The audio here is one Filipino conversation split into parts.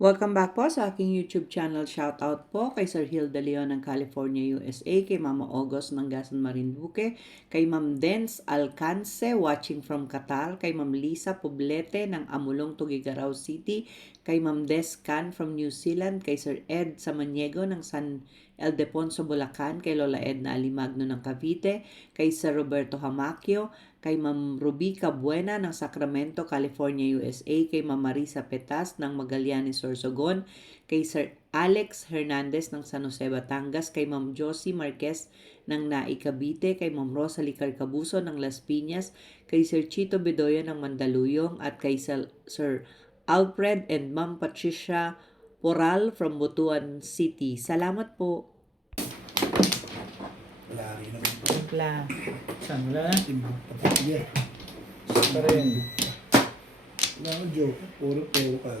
Welcome back po sa aking YouTube channel. Shoutout po kay Sir Hilda Leon ng California, USA, kay Mama August ng Gasan Marinduque, kay Ma'am Dens Alcance watching from Qatar, kay Ma'am Lisa Poblete ng Amulong, Tuguegarao City, kay Ma'am Des Can from New Zealand, kay Sir Ed Samaniego ng San Ildefonso, Bulacan, kay Lola Edna Alimagno ng Cavite, kay Sir Roberto Hamaquio, kay Ma'am Rubica Buena ng Sacramento, California, USA, kay Ma'am Marisa Petas ng Magallanes, Sorsogon, kay Sir Alex Hernandez ng San Jose, Batangas, kay Ma'am Josie Marquez ng Nai, Cavite, kay Ma'am Rosalie Carcabuso ng Las Piñas, kay Sir Chito Bedoya ng Mandaluyong, at kay Sir Alfred and Ma'am Patricia Poral from Butuan City. Salamat po. Wala rin naman. Wala. Saan? Wala na? Timbog pa pa. Yeah. Pa rin. Wala akong joke. Puro ka.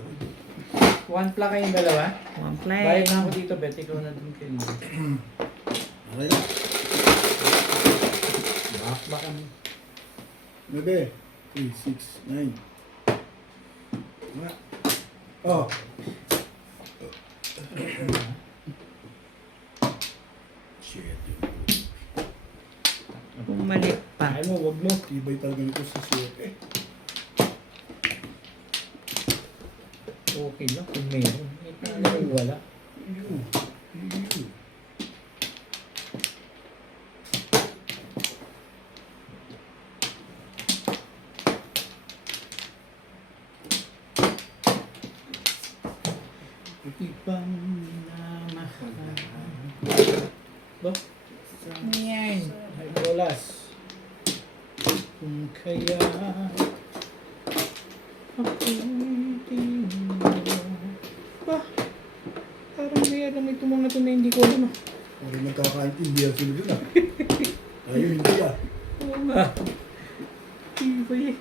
One pla kayong dalawa? One play. Bayad na ako dito, bet. Ikaw na dun kayo. Okay na. Bakbak kami. Nabe. 3, 6, 9. Nga. Oh. Shit. Bumalik pa. Ay mo, wag mo. Tibay talaga nito sa shit eh. Okay lang kung meron. Kung wala. Ibang namahal. Ba? Yan. Ay, bolas. Kung kaya ako'y di mo. Ba? Parang may alam itong mga ito na hindi ko alam ah. Parang nagkakaintindihan sila dun ah. Tayo hindi ah. Oo nga. Iba eh.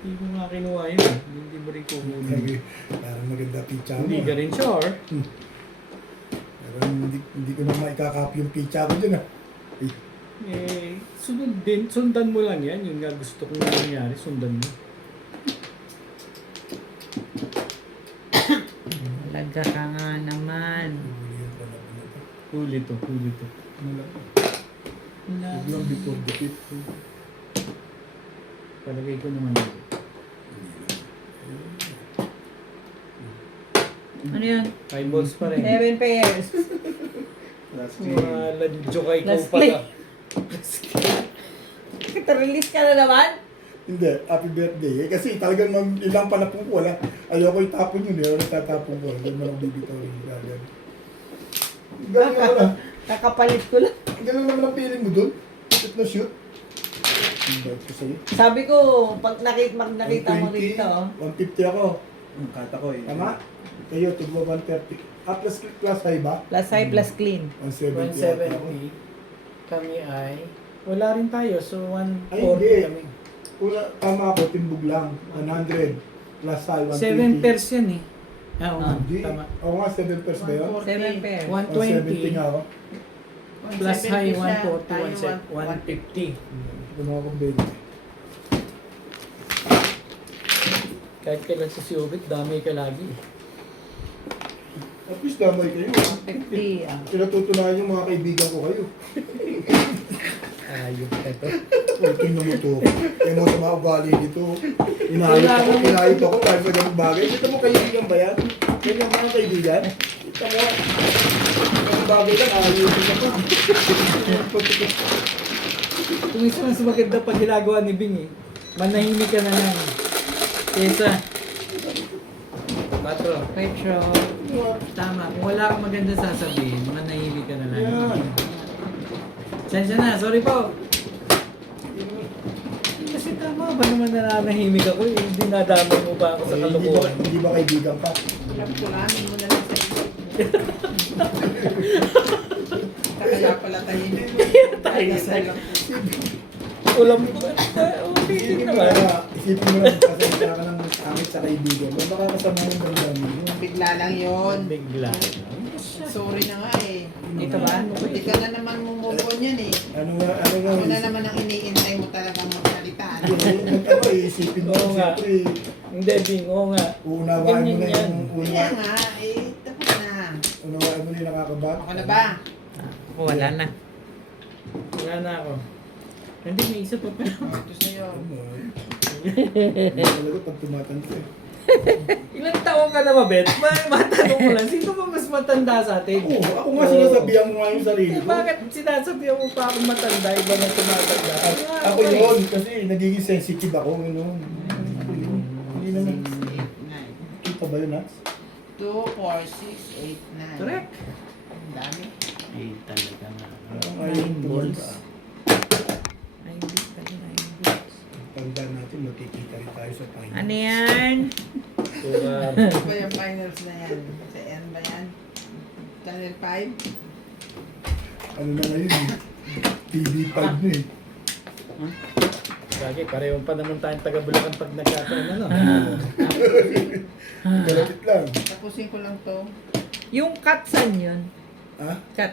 Hindi ko nga kinuha yun ah. Hindi mo rin kukunin. Sabi, parang maganda pizza mo. Hindi ka rin sure. Parang hindi ko na maikakopy yung pizza ko dyan ah. Eh, Eh, sundan mo lang yan. Yung nga gusto kong nangyari, sundan mo. Talaga ka nga naman. huli yung panahon na to. Huli to, huli to. Wala. Wala. Huwag lang before the pit. Palagay ko naman yun. Ano yun? 5 balls pa rin. 7 pairs. Last Ladjokay ko Last pala. Release ka na naman? Hindi, happy birthday. Eh, kasi talagang ilang panapong ko, wala. Ayoko itapon yun eh. Wala tatapon ko. Hindi mo lang bibitaw rin. Ganun naman ah. Kakapalit ko lang. Ganun naman ang feeling mo dun. Shoot na shoot. Invite ko sa'yo. Sabi ko, pag nakita mo 120, rito, 150 ako. Kata ko eh. Tama? Kayo, tugwa 130. Ah, plus high ba? plus high plus clean. 170 yata ako. 170. Kami ay... Wala rin tayo, so Ay, 140 hindi. kami. Tama ako, timbog lang. 100 plus high, 7 120. pairs yan eh. Oo nga, Hindi. tama. Oo nga, 7 pairs ba yun? 7 pairs. 170 nga ako. Plus high 140, tayo 150. Gumawa kong 20. Kahit kailan sa Siobit, dami ka lagi. At least damay kayo. 50. Pinatutunayan yung mga kaibigan ko kayo. Ayop ito. Tingnan mo to. Kaya mo sa mga ugali dito. Inayot ako kahit sa ganung bagay. Kita mo kaibigan ba yan? Yan yung mga kaibigan. Kita mo. Ganung bagay lang, ayusin ka pa. Kung isa lang sa maganda pa ginagawa ni Bing eh. Manahimik ka na lang. Kesa. Patro. Petro. Tama. Kung wala kang maganda sasabihin, manahimik ka na lang. Yan. Sensya na. Sorry po. Kasi tama ba naman nananahimik ako eh. Dinadamay mo ba ako sa kalokohan? Hindi ba kaibigan pa? Tulamin mo na lang sa isip. Kaya pala tayo. Tayo sa ulam ko. Okay din naman. Isipin mo lang, pasensya ka ng angit sa kaibigan. Ba't baka kasama yung damdamin mo? Bigla lang yun. Bigla. Sorry na nga eh. Ito ba? Hindi ka na naman mumubon yan eh. Ano nga, Ako na naman ang iniintay mo talagang magsalita. Ako, isipin mo, Oo nga. siyempre, Hindi, bingo nga. Uunawain mo na Ganyan yung Kaya nga, tapos na. unawain mo na yung nakakabak. Ako na ba? Wala na. Wala na ako. Hindi, may isa pa pala. Ito sa'yo. Talaga pag tumatanda eh. Ilang taon ka na ba, Bet? Matanong ko lang, sino ba mas matanda sa atin? Oo, ako nga sinasabihan mo nga yung sarili ko. Bakit sinasabihan mo pa akong matanda, iba na tumatanda? Ako yun, kasi nagiging sensitive ako. Ano. Hindi naman. 6, 8, 9. Kita ba yun, Nats? 2, 4, 6, 8, 9. Correct. Ang dami. Ay, talaga nga. Parang ayaw balls. tumanda. Ay, hindi pa rin, ay, hindi. Tanda natin, makikita rin tayo sa finals. Ano yan? Ano ba yung finals na yan? Sa N ba yan? Channel 5? Ano na ngayon eh. TV5 na eh. Lagi, pareho pa naman tayong taga-Bulacan pag nagkataon, ano? Malapit lang. Tapusin ko lang to. Yung cut saan yun? Ha? Cut.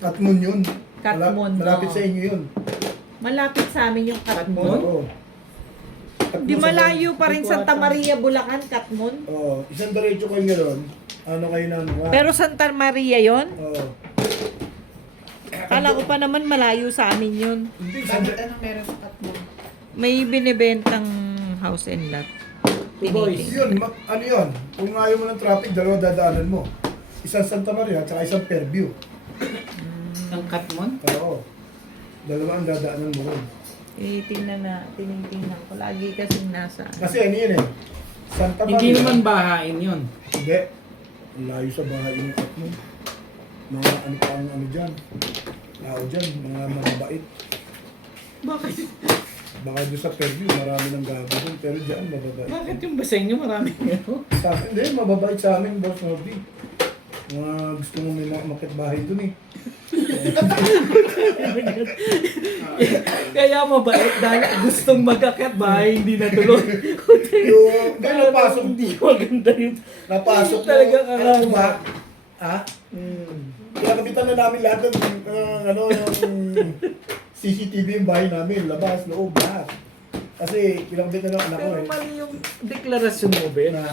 Katmon yun. Katmon, Malapit oo. sa inyo yun. Malapit sa amin yung Katmon. Oo. Di malayo pa rin Santa Maria, Bulacan, Katmon. Oo. Isang diretso kayo ngayon. Ano kayo na ano? Pero Santa Maria yon. Oo. Kala ko pa naman malayo sa amin yun. Hindi, isang Bakit anong meron sa tatlo? May binibentang house and lot. Boys. Yun, ano yun? Kung ayaw mo ng traffic, dalawa dadaanan mo. Isang Santa Maria, tsaka isang Fairview. Ang Katmon? Oo. Dalawa ang dadaanan mo ron. Tinitingnan ko. Lagi kasing nasa. Kasi ano yun eh. Santa Maria. Hindi naman bahain yun. Hindi. Ang layo sa bahay ng Katmon. Mga ano pa ang ano dyan. Tao dyan, mga mababait. Bakit? Baka doon sa Fairview, marami ng gago doon. Pero dyan, mababait. Bakit yung basa inyo maraming ano? Sa akin, hindi, mababait sa amin, Boss Norby. Mga gusto mo may makit bahay doon eh. Kaya mabait dahil gustong mag-akyat bahay, hindi natuloy. Yung, dahil napasok, Hindi maganda yun. napasok Talaga mo, karama. ano ba? Ha? Kaya kapitan na namin lahat ng, ano, yung CCTV yung bahay namin, labas, loob, lahat. Kasi ilang bit na lang anak ko Pero eh. mali yung deklarasyon mo, Ben. Na,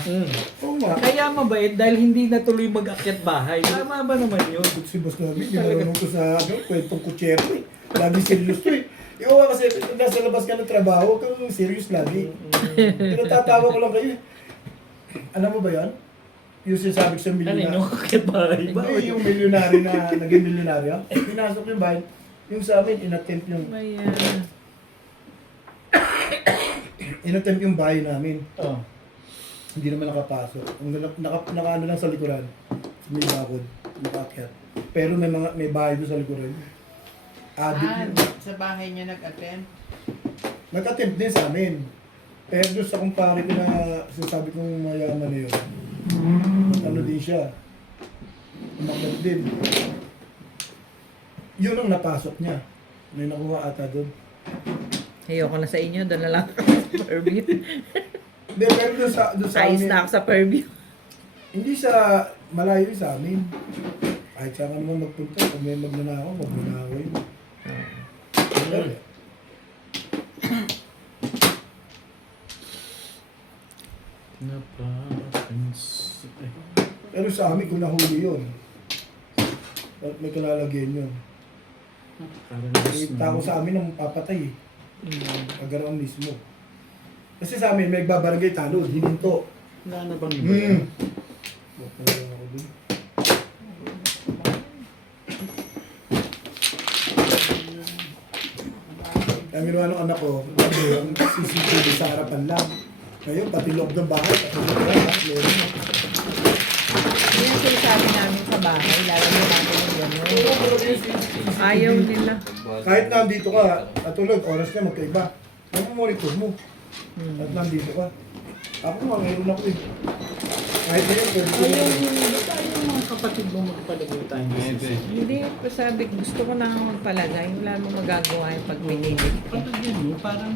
oo nga. Kaya mabait dahil hindi natuloy mag-akyat bahay. Tama ba naman yun? Si Boss Norby, ginarunong ko sa ano, kwentong kutsero eh. Lagi serious to eh. Ikaw nga kasi nasa labas ka ng trabaho, kung serious lagi. Pinatatawa ko lang kayo eh. Alam mo ba yan? Yung sinasabi ko sa Ano milyonaryo. yung akyat bahay ba? Hindi, yung milyonaryo na naging milyonaryo. Pinasok yung bahay. Yung sa amin, inattempt yung, inattempt yung bahay namin. Oh. Hindi naman nakapasok. Ang naka ano lang sa likuran. May bakod. Nakakyat. Pero may bahay doon sa likuran. Adik yun. Sa bahay niya nag-attend? Nag-attempt din sa amin. Pero doon sa kumpare ko na sinasabi kong mayaman na yun. Ano din siya. Umakyat din. Yun ang napasok niya. May nakuha ata doon. Ayoko na sa inyo. Doon na lang ako sa Purview. Hindi, pero doon sa Ayos amin. na ako sa Purview. Hindi sa malayo sa amin. Kahit saan ka naman magpunta, kung may magnanakaw, magnanakaw yun. Pero, pero sa amin, kung nahuli yun, at may kalalagyan yun. Kita ko sa amin ang papatay eh. Pagkaroon mismo. Kasi sa amin, may nagbabarangay tanod, hininto. Wala na bang iba yan? Kami naman ng anak ko, yung CCTV sa harapan lang. Ngayon, pati loob ng bahay, pati loob ng bahay, meron na. Yan ang sinasabi namin sa bahay. Lalagyan natin yung gano'n. Oo, pero yung CCTV, Ayaw nila. kahit nandito ka, katulad, oras na magkaiba. Monitor mo. At nandito ka. Ako nga, mayroon ako eh. Kahit na yun, pwede ko Ayaw yun. mo, ba't ayaw mga kapatid mo magpalagay tayo? Hindi, sabi ko, gusto ko na nga magpalagay. Wala mo magagawa yung pag pinilit. Kapatid mo, parang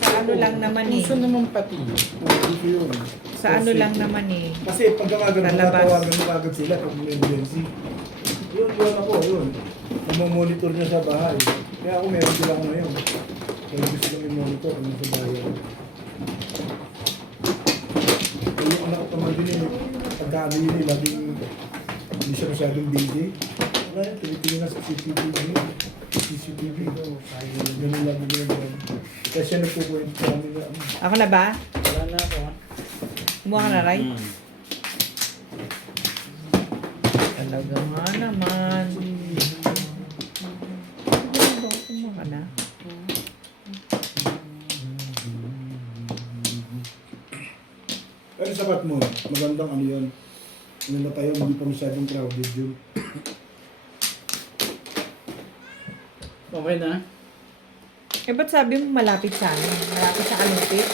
Sa ano lang naman eh. puso naman pati. Pwede ko yun. Sa ano lang naman eh. Kasi pag nakagan mo, Lalabas. tatawagan mo agad sila pag may emergency. Yun ako, yun. Namomonitor niya sa bahay. Kaya ako meron sila ako ngayon. Kaya gusto kong i-monitor kung nasa bahay ako. yun eh. Pagkaano yun eh, laging hindi siya masyadong busy. Wala yan, tumitingin na sa CCTV. CCTV daw. Ganun lagi ginagawa. Kaya siya nagkukwento sa amin na, Ako na ba? wala na ako ha. Kumuha ka na, Ray? Mm. Talaga nga naman. Kumuha ka na. Pero sapat mo, magandang ano yun. Ano na tayo, hindi pa masyadong crowded yun. Okay na? Eh, ba't sabi mo malapit sa amin? Malapit sa Kalumpit?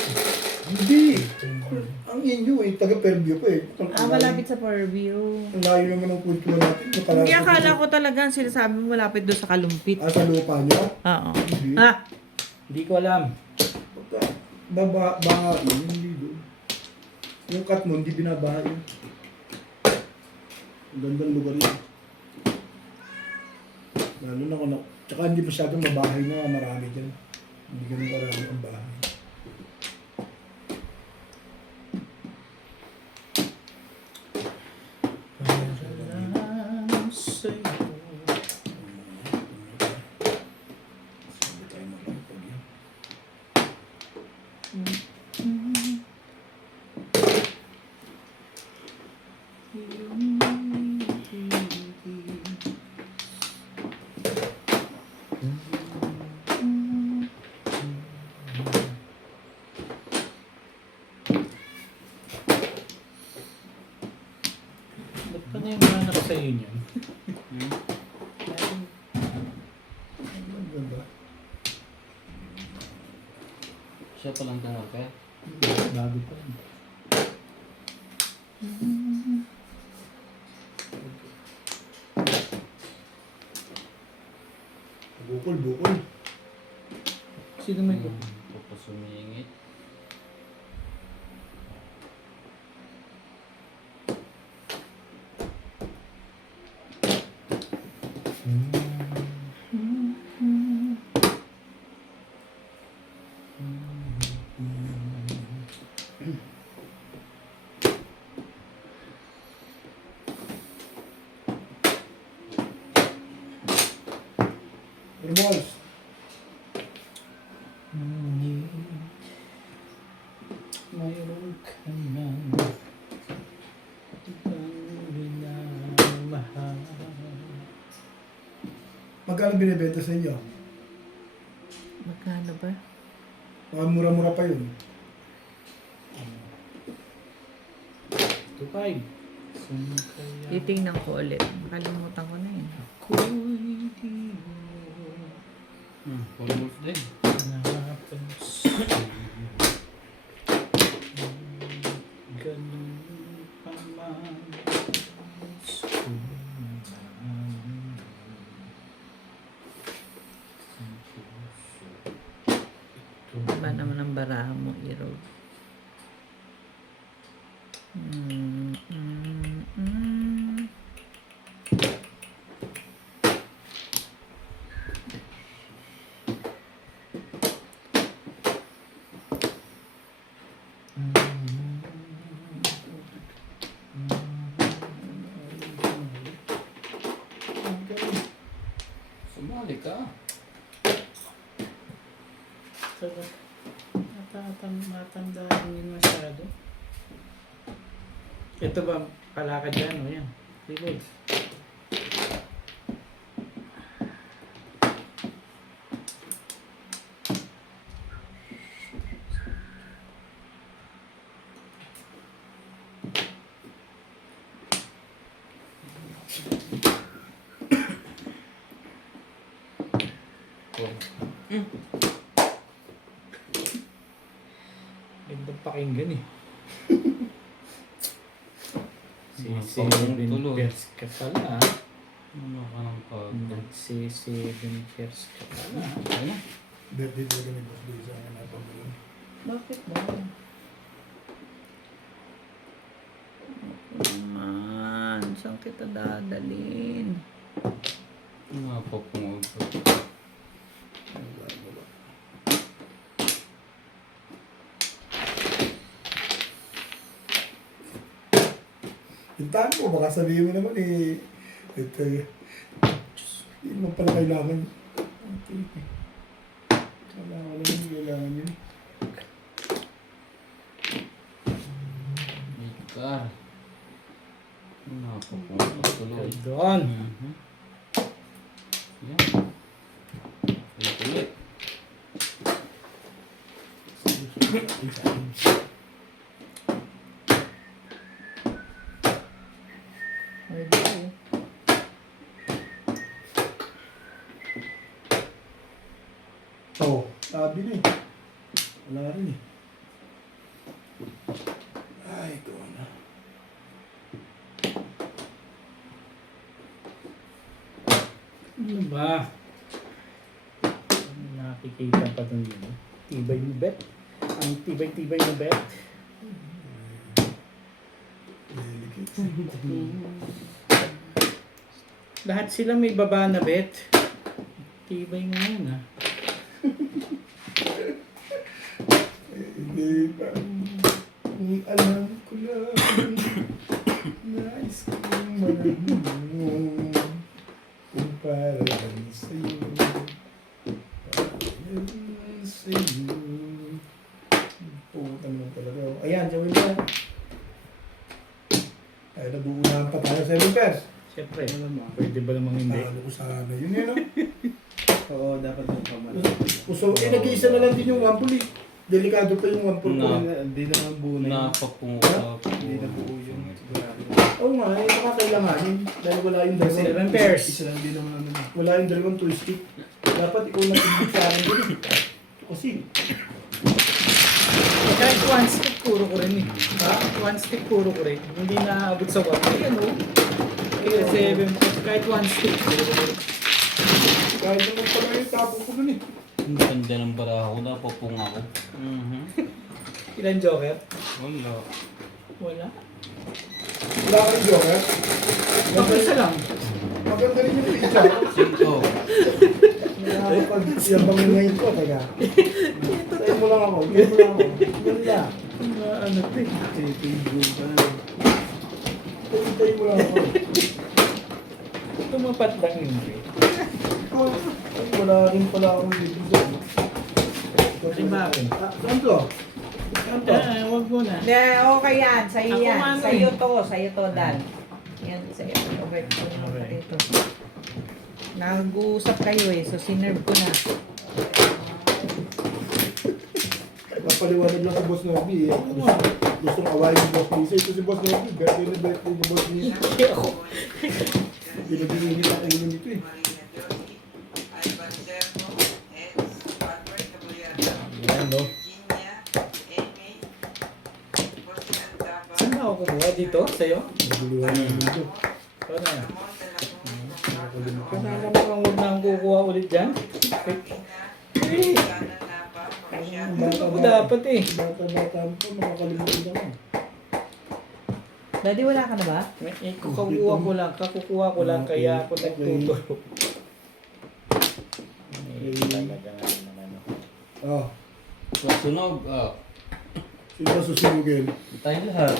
Hindi! Ang inyo eh, taga-Fairview ko eh. Malapit sa Fairview. Ang layo naman ng kultura natin. Hindi, akala ko talaga ang sinasabi mo malapit doon sa Kalumpit. Ah, sa lupa niya? Oo. Hindi. Hindi ko alam. Baha yun, hindi doon. Yung cut mo, hindi binabaha yun. Ang gandang lugar yun. Lalo na kung tsaka hindi masyadong mabahay na marami dyan. Hindi ganun karami ang bahay. Sabi tayo makapag yan. Ba't pa na yung mga anak sa union? Ang ganda. Siya palang tangke. Bago pa yun. Bukol. Sino may ko? Tapos sumingit. Hermos. Mayroon ka ng ibang minamahal. Magkano binibenta sa inyo? Magkano ba? Mga mura-mura pa yun. 2.5. Saan kaya Titingnan ko ulit. Nakalimutan ko na yun. ako'y di mo Almost din. napansin? Ganun pa man gusto naman ang puso. Ito Iba naman ang baraha mo, Iro. Sumali ka. Matandaan yun masyado. Ito ba palakad yan o yan? Tibod. Gandang pakinggan eh. Si Pagong 7 tuloy. pairs ka pala. Ano ka ng pag... Si 7 pairs ka pala. Ano? Birthday talaga ni Boss Day sa akin na pamilya. Bakit ba? Naman, saan kita dadalhin? Mga papungog. Pintahan mo, baka sabihin mo naman eh. Ito eh. Hindi naman pala kailangan. Okay. Kailangan yun. Ika. Nakapunta tuloy. Doon. Yan. Ulit. Ay, doon. Oo, sabi na eh. Wala rin eh. Ay, ito na. Ano ba? Nakikita pa doon yun. Tibay ni Bet. Ang tibay-tibay ni Bet. Delicate. Lahat sila may baba na Bet. Tibay nga yan ha. Hindi pa. Kung alam ko lang. Nais kong maraming kung parang sa'yo. Parang sa'yo. Puta naman talaga. Ayan, Joey ba? Ay, nabuunahan pa tayo. 7 pairs. Siyempre, pwede ba namang hindi? Talo ko sana. Yun yun, no? Oo, dapat yung pamalo. So, nag-iisa na lang din yung 1 pool eh. Delikado pa yung 1 pool ko. Hindi naman buo na yun. Napapunta. Hindi na buo yun. Sigurado. Oo nga, eh, baka kailanganin. Dahil wala yung dalawang. 7 pairs. Isa lang din naman ano. Wala yung dalawang twisted. Dapat ikaw na tibig sa akin din. Kasi, Kahit one stick, puro ko rin eh. Ha? One stick, puro ko rin. Hindi naabot sa 1. Ay, ano? Kaya 7, kahit one stick, puro ko rin. kahit naman pala yung tapo ko dun eh. Ang ganda ng baraha ko. Napapung ako. Ilan joker? Wala. Wala. Wala ka rin joker. Isa lang. Maganda rin yung picture. 5. Nakakapag-yabang yung ngayon ko. Teka. Tayo mo lang ako. Tayo mo lang ako. Ganda. Ano ito eh. Tayo mo lang ako. Tumapat lang yun eh. Ay, wala rin pala akong libro doon. Ay, bakit? Saan to? Saan to? Wag mo na. Hindi, okay yan. Sa'yo Ako yan. ano Sa'yo eh. to. Sa'yo to, Dan. Yan, sa'yo. Okay. Okay. Ito. Nag-uusap kayo eh. So, sinerve ko na. Napaliwanag lang sa Boss Norby eh. Gustong awayin yung Boss Lisa. Ito si Boss Norby. Birthday na birthday ni Boss Lisa. Hindi ako. Binibigyan nila kayo nito eh. Yan no. Saan ba ako kumuha? Dito? Sa'yo? Naguliwanag dito. Ano na? Kasama mo kang huwag na akong kukuha ulit dyan? Eh, Bata ako dapat eh. Bata po, makakalimutan ako. Daddy, wala ka na ba? Kakukuha ko lang, kaya ako nagtuturo. Eh, talaga nga naman ako. Oh, Susunog. sino ba susunugin? Tayo lahat.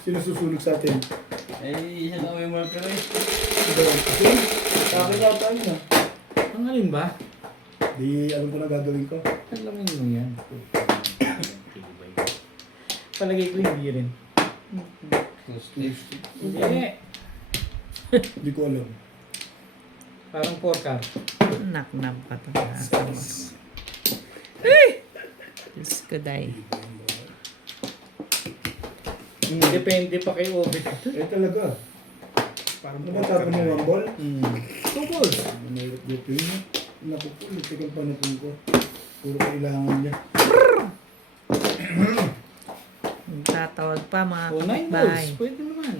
Sino susunog sa atin? Eh, isa na may marker eh. Kasi, sa akin na tayo na. Ang alin ba? Di, alam ko na gagawin ko. Alamin mo yan. Palagay ko hindi rin. Hindi. Hindi ko alam. Parang 4-car. Knock-knock pa to. Diyos ko, day. Depende pa kay Obit ito. Eh talaga. Parang Ano ba tapon mo one ball? Tukol. Mahirap dito yun. Nakukulit. Ikaw pa na ko. Puro kailangan niya. Tatawag pa mga 9 kapitbahay. balls. Pwede naman.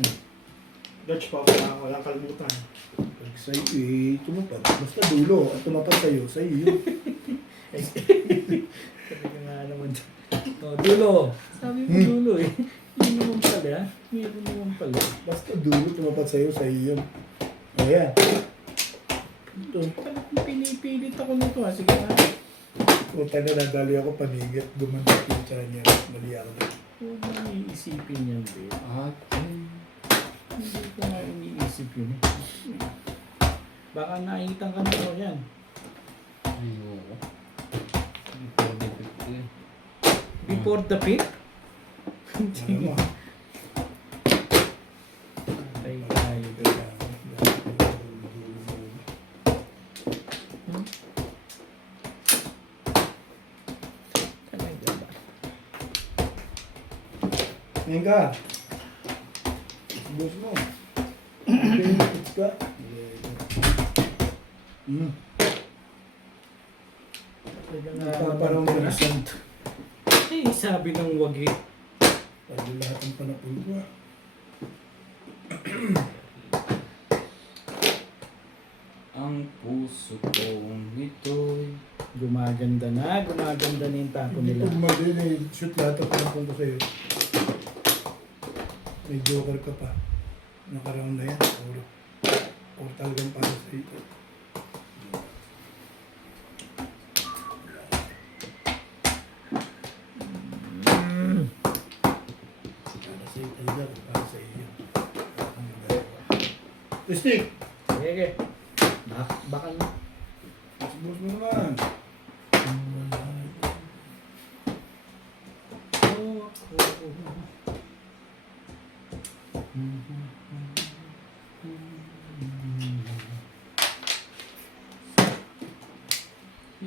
Dutch pa wala. Walang kalimutan. Pag sa'yo eh, tumapad. Basta dulo. At tumapad sa'yo, sa'yo yun. Sabi ka nga naman. Dulo. Sabi mo dulo eh. Hindi naman pala. Meron naman pala. Basta dulo, tumapad sa'yo, sa'yo yun. Ayan. Ito. Pala kung pinipilit ako nito ha. Sige nga. Puta na nadali ako panigit. Gumandak yung tiyan niya. Mali ako na. Huwag mo iisipin yan, babe. Hindi ko nga iniisip yun eh. Baka naitan ka na ako yan. Ay, oo. Before the 50. Before the pit? Ano mo? Patay tayo. Talaga ba? Ngayon ka. Boss mo. Benefits ka. Nagpaparang ka na. Eh, sabi ng wag eh. Pwede lahat ang panapul ko ah. Ang puso kong ito'y Gumaganda na yung tapo Hindi nila. ko gumagawin eh. Shoot lahat ang panapul ko sa'yo. May joker ka pa. Nakaroon na yan. Or talagang para sa ito. Para sa iyo talaga. Para sa iyo. Ang magagawa. Stick! Sige. Baka na. Boss mo naman.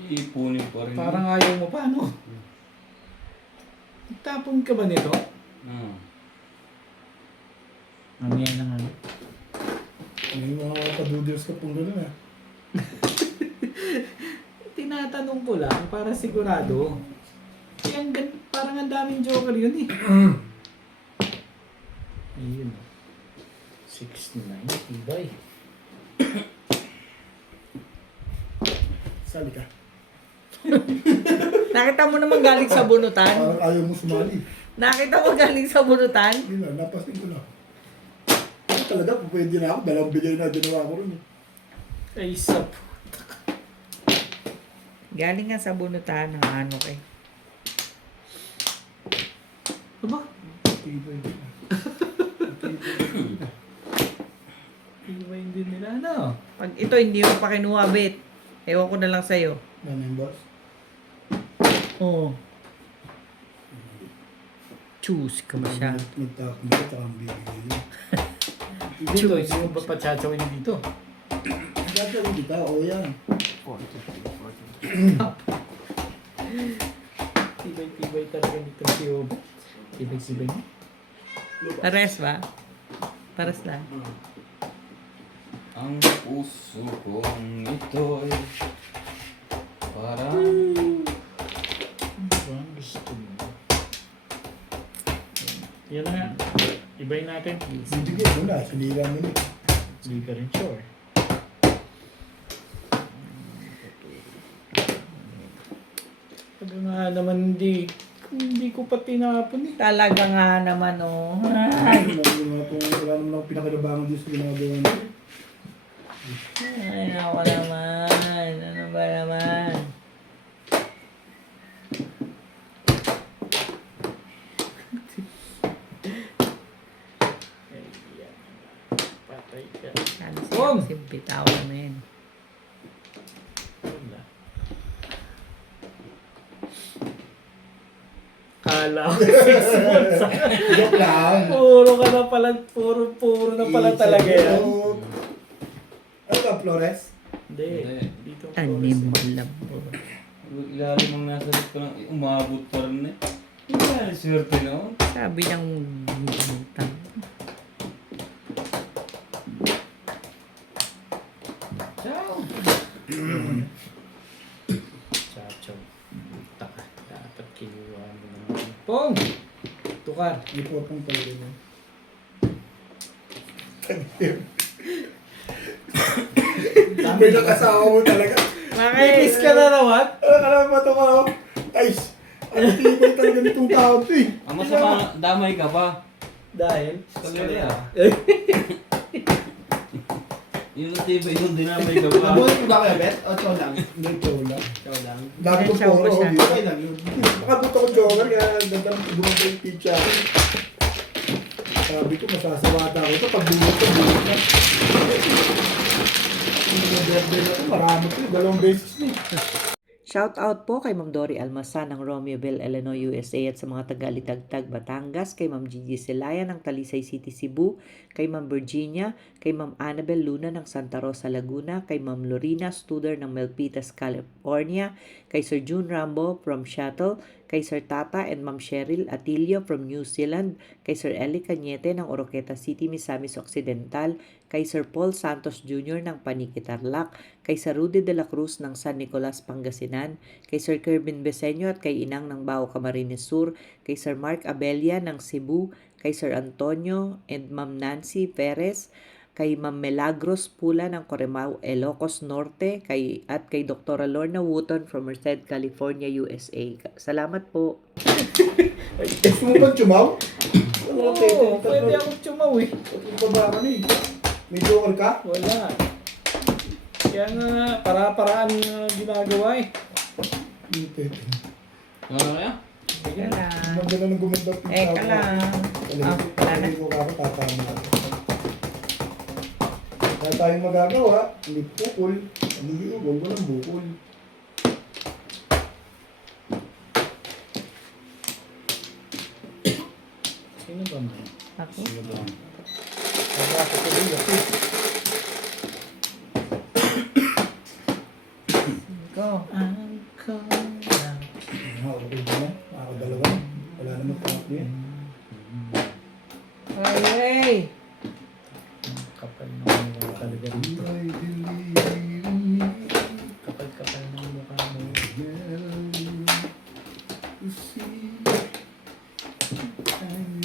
iipunin pa rin. Parang ayaw mo pa, no? Tapon ka ba nito? Hmm. Mamaya na nga. May mga kadoodles ka pong gano'n ah. Tinatanong ko lang para sigurado. Kaya parang ang daming joker yun eh. Ayun. 69. Ibay. Sali ka. Nakita mo naman galing sa bunutan? Parang ayaw mo sumali. Nakita mo galing sa bunutan? Yun na, napasin ko na. Ano talaga, kung pwede na ako, dalawang bigay na ginawa ko rin eh. Ay, sap. Galing nga sa bunutan ng ano kay. Aba? Tibay din. Ibay din nila, ano? Pag ito hindi mo pa kinuha, bet. Ewan ko na lang sa'yo. Ano yung boss? Oo. Choose ka siya. Nagtapon ko, tsaka ang bibigay yun. Dito, sino ba patsachawin dito? Gagawin kita, o yan. Tibay talaga dito si Obo. Tibay. Pares ba? Pares lang. Ang puso kong ito'y parang Ano ang gusto mo? Yan na nga. Ibay natin. Bibigay mo na, sinira mo na. Hindi ka rin sure. Sabi nga naman hindi ko pa tinapon eh. Talaga nga naman, oh. Wala naman ako pinakalabangan dito sa ginagawa niya. Ay, ako naman. Ano ba naman? Ay, yan. Patay ka. Ano Bom! siya? Simpitawan na yun. Wala. Kala ko 6 months. Joke lang. Puro ka na pala, puro na pala talaga yan. Ano ka, Flores? Hindi. Hindi. Dito ang Tanim mo Flores. labo. ilalim ang nasa lip ko lang, umabot pa rin eh. Hindi swerte noon. Sabi ng bunutan. Ciao! Chacho. Taka. Dapat kinuha mo naman. Pong! Tukar. Hindi po pong talaga niya. Dami ng asawa mo talaga. Nakikis ka na naman? Alam mo ito ka, oh. Ay, ang tibay talaga nitong tao to eh. Ang masama, damay ka pa. Dahil? Kalera. Yung tibay yung dinamay ka pa. Nabuhay mo ba kayo, Bet? O chow lang? Hindi, chow lang. Chow lang. Dami ko Chow ko poro, siya. di ba? Okay lang yun. Makabuto ko joker, kaya gandang bumabay yung pizza. Sabi ko, masasawata ako ito. Pag bunot ko, bunot na. Hindi na berde na ito. Marami ko. 2 beses na. Shout out po kay Ma'am Dory Almasan ng Romeoville, Illinois, USA at sa mga taga-Litagtag, Batangas, kay Ma'am Gigi Celaya ng Talisay City, Cebu, kay Ma'am Virginia, kay Ma'am Annabel Luna ng Santa Rosa, Laguna, kay Ma'am Lorena Studer ng Milpitas, California, kay Sir June Rambo from Seattle, kay Sir Tata and Ma'am Cheryl Atilio from New Zealand, kay Sir Eli Cañete ng Oroqueta City, Misamis Occidental, kay Sir Paul Santos Jr. ng Paniqui, Tarlac, kay Sir Rudy de la Cruz ng San Nicolas, Pangasinan, kay Sir Kervin Beseño at kay Inang ng Bao Camarines Sur, kay Sir Mark Abella ng Cebu, kay Sir Antonio and Ma'am Nancy Perez, kay Ma'am Milagros Pula ng Corimao, Ilocos Norte, at kay Dr. Lorna Wooton from Merced, California, USA. Salamat po. Gusto mo ba chumaw? Oo, pwede akong chumaw eh. Ito ba ka na eh? May joker ka? Wala. Kaya nga, para-paraan yung ginagawa eh. Dito. Ano kaya? Teka lang. Magdala ng gumanda. Teka lang. Ah, wala na. Hindi ko ako tatama. Wala tayong magagawa. Hindi bukol. Hindi bukol. Walang bukol. Sino ba man? Ako? Sige ba? Wala ko tuloy. Go. Okay ba na? Ako dalawa. Wala naman pangatlo yan. Ay! Kapal na mukha talaga rito. I believe in me. Kapal-kapal na mukha mo. To see I'm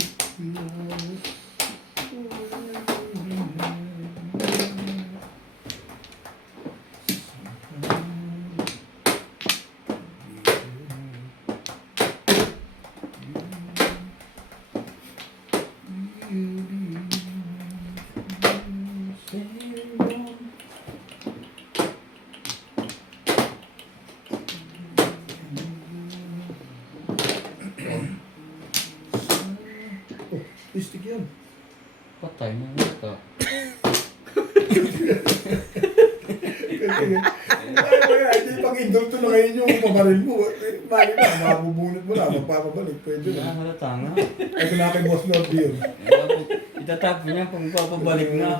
Istig yan. Patay mo ito. Hindi pag-indol to na ngayon yung pamaril mo. Mali na, mabubunot mo na, magpapabalik. Pwede na. Halata nga. Ito na kay Boss Norby yun. Itatapon niya kung papabalik na.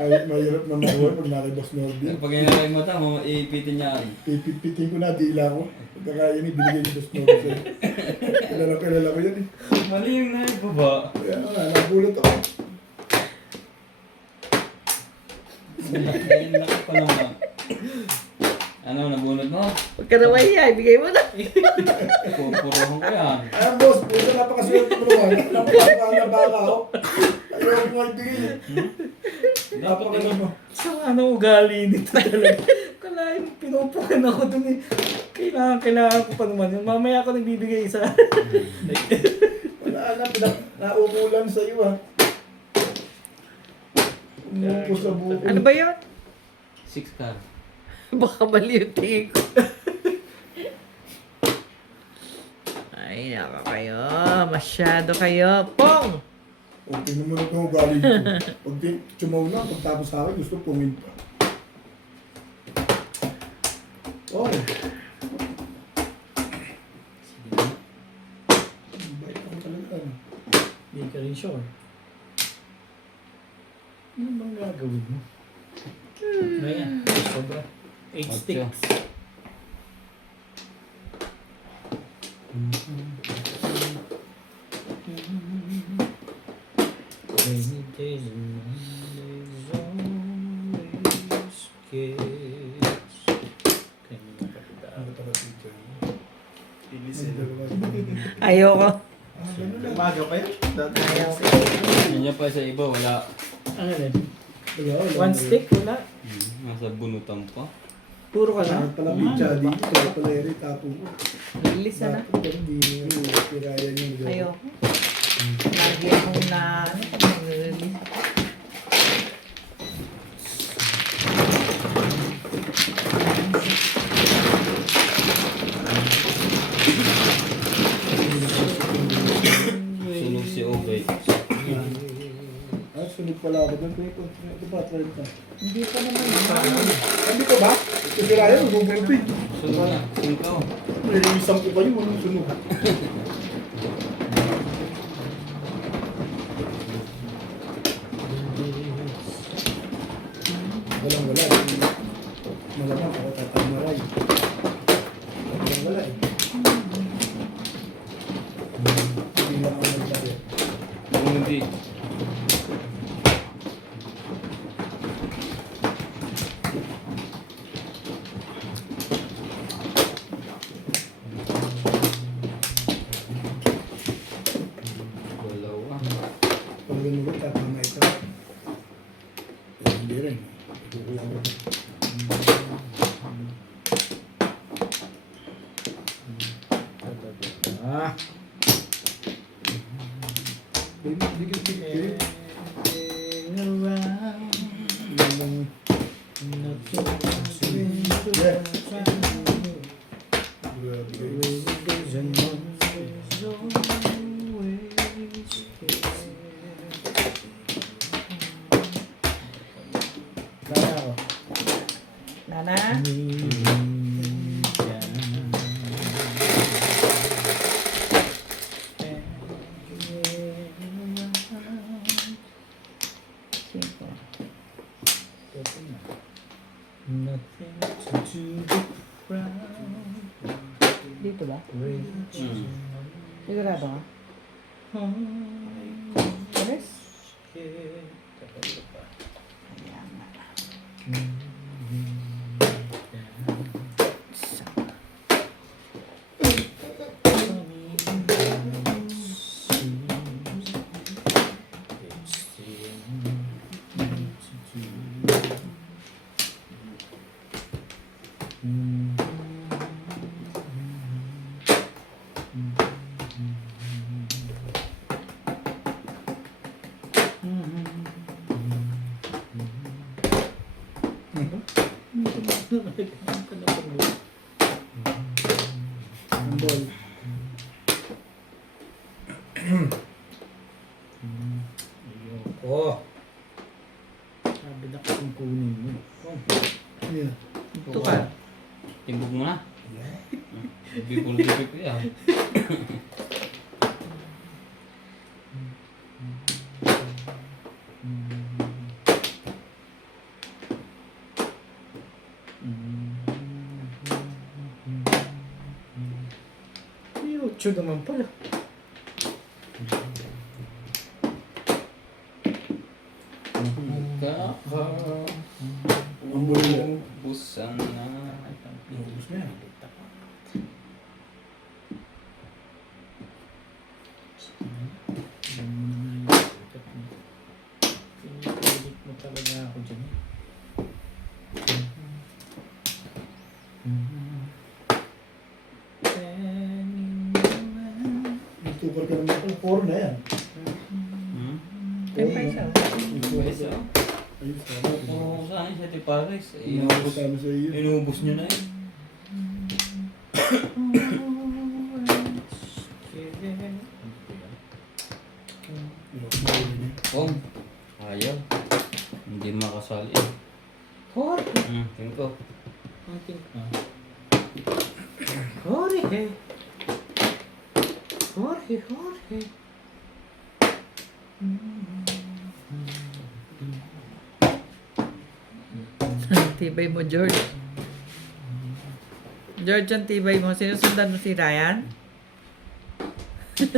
Mahirap na mahuwan pag nakay Boss Norby. Pag inalay mo ito, iipitin niya. Pipitin ko na, dila ko. Pagkakaya ni binigay ni Boss Norby sa'yo. Kilala ko yan eh. Mali yung naibaba. Kaya nga, nabulot ako. Ayun na ka pa naman. Ano, nabunod mo? Huwag ka na mahiya. Ibigay mo na. Pupuruhan ko yan. Ay, boss, puso napakaswerte mo naman. Napakabaka ako. Ayaw ko ibigay eh. Dapat Napakano mo. So ano ugali nito talaga? Kalahin, pinupukan ako dun eh. Kailangan ko pa naman yun. Mamaya ako nagbibigay isa. Wala na, naukulan sa iyo ah. Umupo sa buko. Ano ba yun? 6 car. Baka mali yung tingin ko. Ay, naka kayo. Masyado kayo. Pong! O, tingnan mo na itong ugali dito. Pag chumaw na, pagtapos sa akin, gusto puminta. Oh. Bait ako talaga. Ano? Hindi ka rin sure. Ano bang gagawin mo? Ayan, sobra. 8 sticks. Rainy days and Mondays always gets. Kaya mga kapita. Ano pala dito? Ayoko. Ah, ganun lang. Umaga pa yan? Ayoko. Yan pa sa iba, wala. Ano yan? Wala, 1 stick? Wala. Nasa bunutan pa. Puro ka Ah, na? pala pizza dito. Pala pala eri tapo ko. Lilis na. Dapat pero hindi piraya niyo. Ayoko. Lagi akong na... Ano? Sunog si Obey. Sunod pala ako doon. Ito pa, 30. Hindi pa naman. Hindi ko ba? Ito sila yun, bubulto eh. Sunod na. 5. Nililisang ko pa yun, anong sunod? Walang-wala. Malamang ako tatamaray. Walang-wala eh. Hindi lang ako nagsabi. Hindi. Dalawa. Pag ganun ko, tatama ito. Hindi rin. Kukuha ko. Ah. Bigil. Nana? Cinco. Nothing to do but proud. Dito ba? Hmm. Sigurado ka? Pares? Ayan na. Ang ball. Ayoko. Sabi na kasing kunin mo. Yeah. Ito ka. Timbog mo na. Bipul-bipul ko yan. Yucho naman pala. Ang ball ulit. Busan na. Ubus na yan. Pinipilit mo talaga ako dyan. Nagtukar ka naman ito. 4 na yan. Hmm? May paisa. Pwesa. Ayun, salamat. Oo, saan siya ti Paris? Inubos sa iyo. Inubos nyo na eh. Kung ayaw. Hindi makasali. Jorge. Tingko. Ang think na. Jorge. Jorge, Jorge. Tibay mo, George. George, ang tibay mo. Sinusundan mo si Ryan? 5.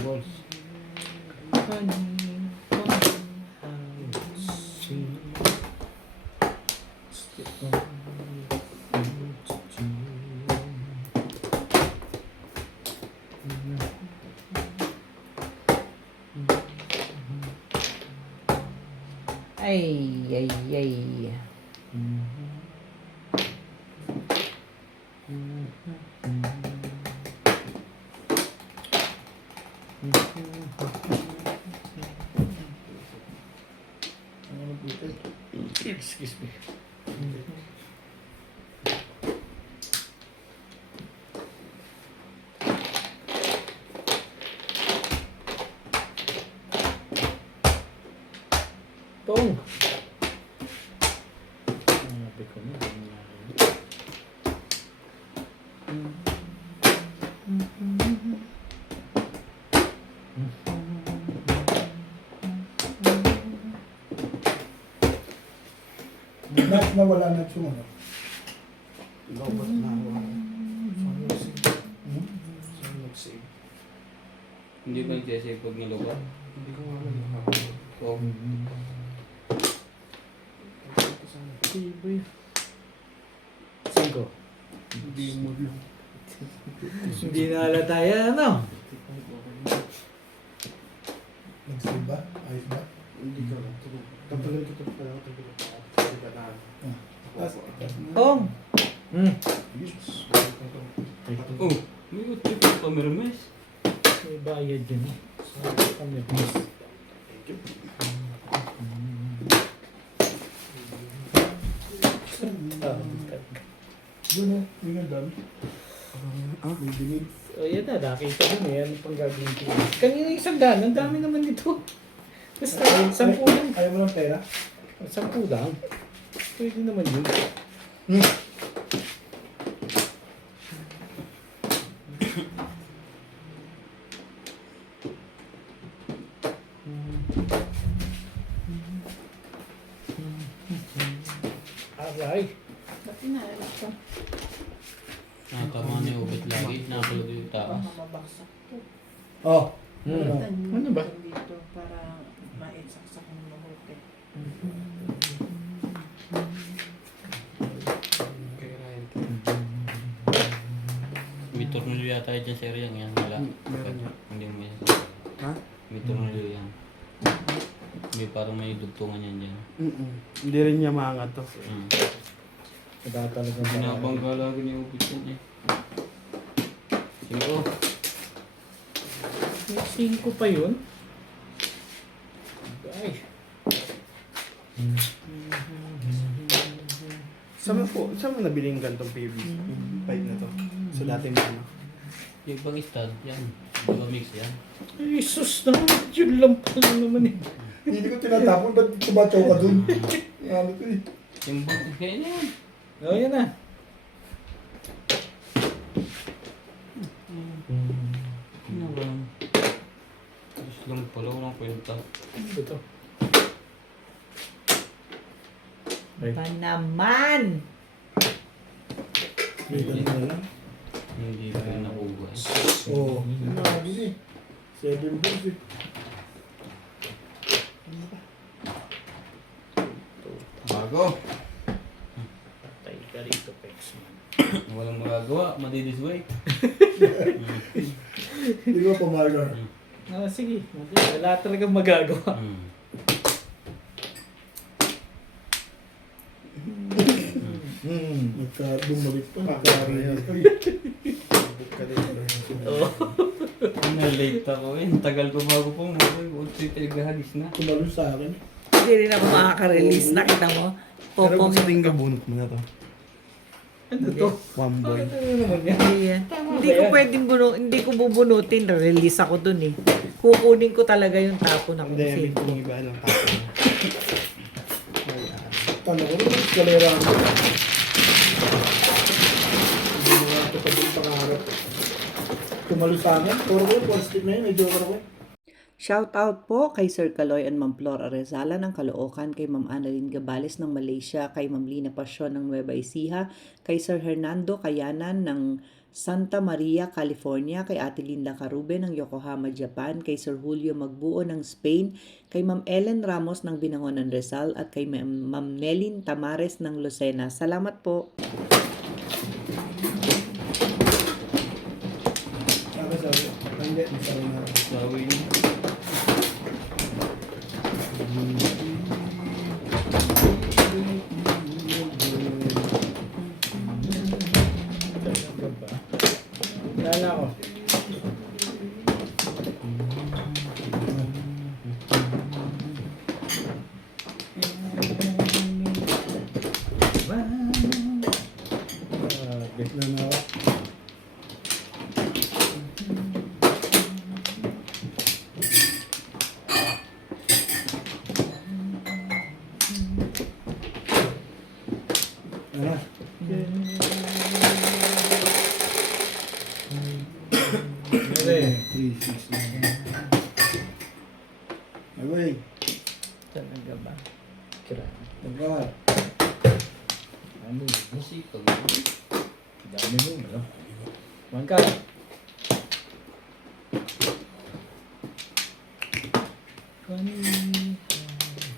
Balls. Ay, ay, ay. Excuse me. Tong. Sabi ko na. Next na wala na sumunod. Lobat na ako. Saan nag-save? Hindi ba yung sasave pag nilubat? Hindi ko alam yung hapon. Oo. Cinco. Hindi mo lang. Hindi na halata yan, ano? Nag-save ba? Ayos ba? Hindi ka lang. Tagal ko ito pala. Tagal ko pala. Tong. Oh, may utip pa Mermes. May bayad yun. Sa kami. Doon o. Yung ganda. May dinig. O yan na, nakita mo na yan pang gagawin ko. Kanina isang daan, ang dami naman dito. Basta, 10 lang. Ayaw mo ng pera? 10 lang. Pwede naman yun. Aray. Ba't inaayos ko? Nakatama na yung ubit lagi. Nakakalog yung taas. Baka mabaksak to. Oh. Ano ba? Dito para maitsaksak ng mabuti. May tornilyo yata dyan sa area yan. Wala. Meron yan. Hindi mo yan. Ha? May tornilyo yan. May parang may dugtungan yan dyan. Hindi rin niya maangat to. Wala talagang Binabangga lagi ni ubit yan eh. Sino? 5 pa yun? Ay. Saan mo nabili yung gantong PVC? Pipe na to. Sa dating ano. Yung ibang stud yan. Diba mix yan? Ay, sus naman. Yun lang pala naman eh. Hindi ko tinatapon. Ba't tumachaw ka dun? Ano to eh? Yung buti kaya na yan. O, yan na. Ano ba? Diyos lang pala. Walang kwenta. Ano ba ito? Pa naman! Hindi na lang. Hindi pa yung nakubuhay. Oo. Lagi eh. 7 bills eh. Bago. Patay ka rito, Pexman. Walang magagawa. Madidisway. Hindi ko pumagal. Ah, sige. Wala talagang magagawa. Bumalik pa. Nagkarinig. Oo. Na-late ako eh. Tagal ko bago pong mabay. Huwag sa'yo talaghagis na. Tumalo sa akin. Hindi rin ako makaka-release. Nakita mo? Pero Popong. kung sa tingin ka, bunot mo na to. Ano to? One boy. Ano naman yan? Hindi yan. Hindi ko pwedeng hindi ko bubunutin. Release ako dun eh. Kukunin ko talaga yung tapo na Hindi, kung sino. yung iba ng tapo. Talo ko naman. Galera ako. Hindi mo nga ito pa din pangarap. Tumalo sa akin. Turo ko yung positive na yun. May joker ko. Shout out po kay Sir Kaloy and Ma'am Flor Arezala ng Caloocan, kay Ma'am Annalyn Gabales ng Malaysia, kay Ma'am Lina Pasyon ng Nueva Ecija, kay Sir Hernando Kayanan ng Santa Maria, California, kay Ate Linda Carube ng Yokohama, Japan, kay Sir Julio Magbuo ng Spain, kay Ma'am Ellen Ramos ng Binangonan, Rizal, at kay Ma'am Nelin Tamares ng Lucena. Salamat po! Sabi. Hindi. Sabi na. Sawi niya. Lala ko. Na na ako. Ay, wey. Talaga ba? Grabe. Nagkakal. Ano yun? Masipag. Dami mo, ano? One card. Funny how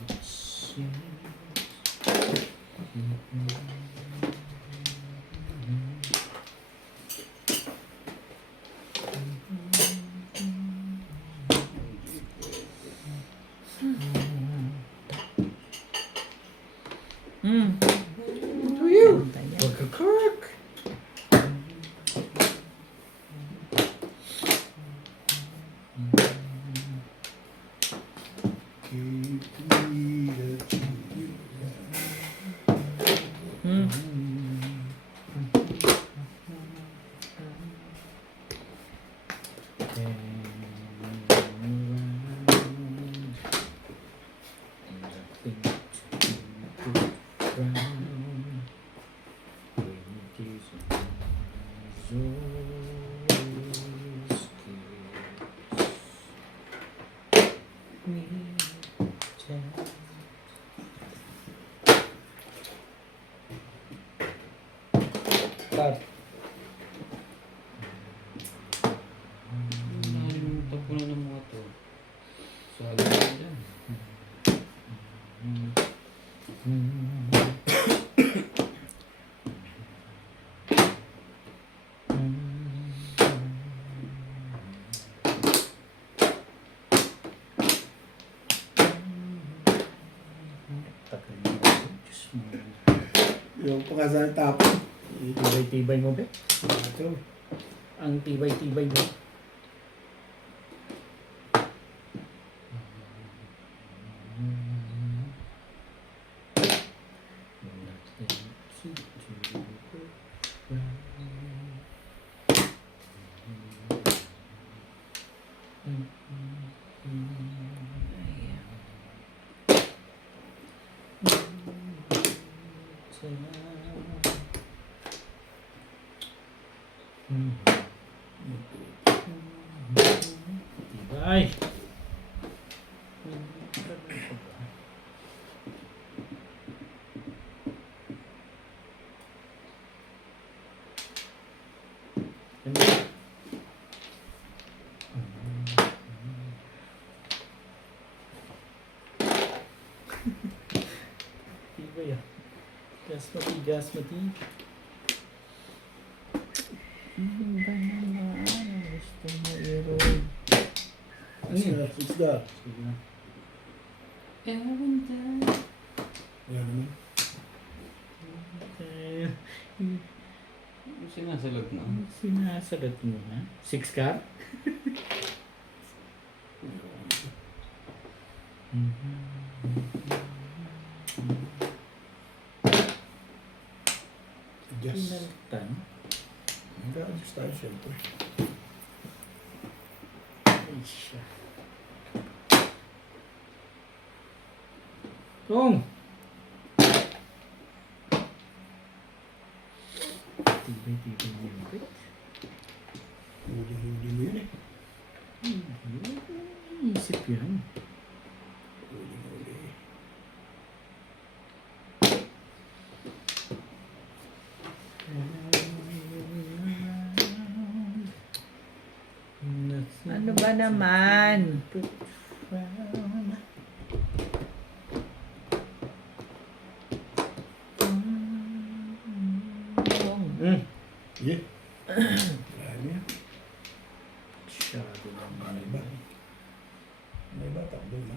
it seems. Hmm. To you. Kirk. Hmm. Card. Nalimutan ko na ng mga to. Sali na dyan. Tagal mo. Diyos mo. Yung pagkasal tapon. Tibay-tibay mo, be? Ito. Ang tibay-tibay mo. Tibay. Tibay ah. Gasmati, gasmati. Ano ba naman ang gusto mo i-roll? It's that. Sige na. Ayan naman. Eh, Yung sinasalag na. sinasagot mo ha? 6 card? Adjust. Pinaltan. Nag-adjust tayo siyempre. Ay siya. Tong! Tibay-tibay mo yun. Huli-huli mo yun eh. Isip yan. Huli-huli. Ano ba naman? Yeah. Marami yan. Masyado naman. Ano ba? Ano ba? Takbo na.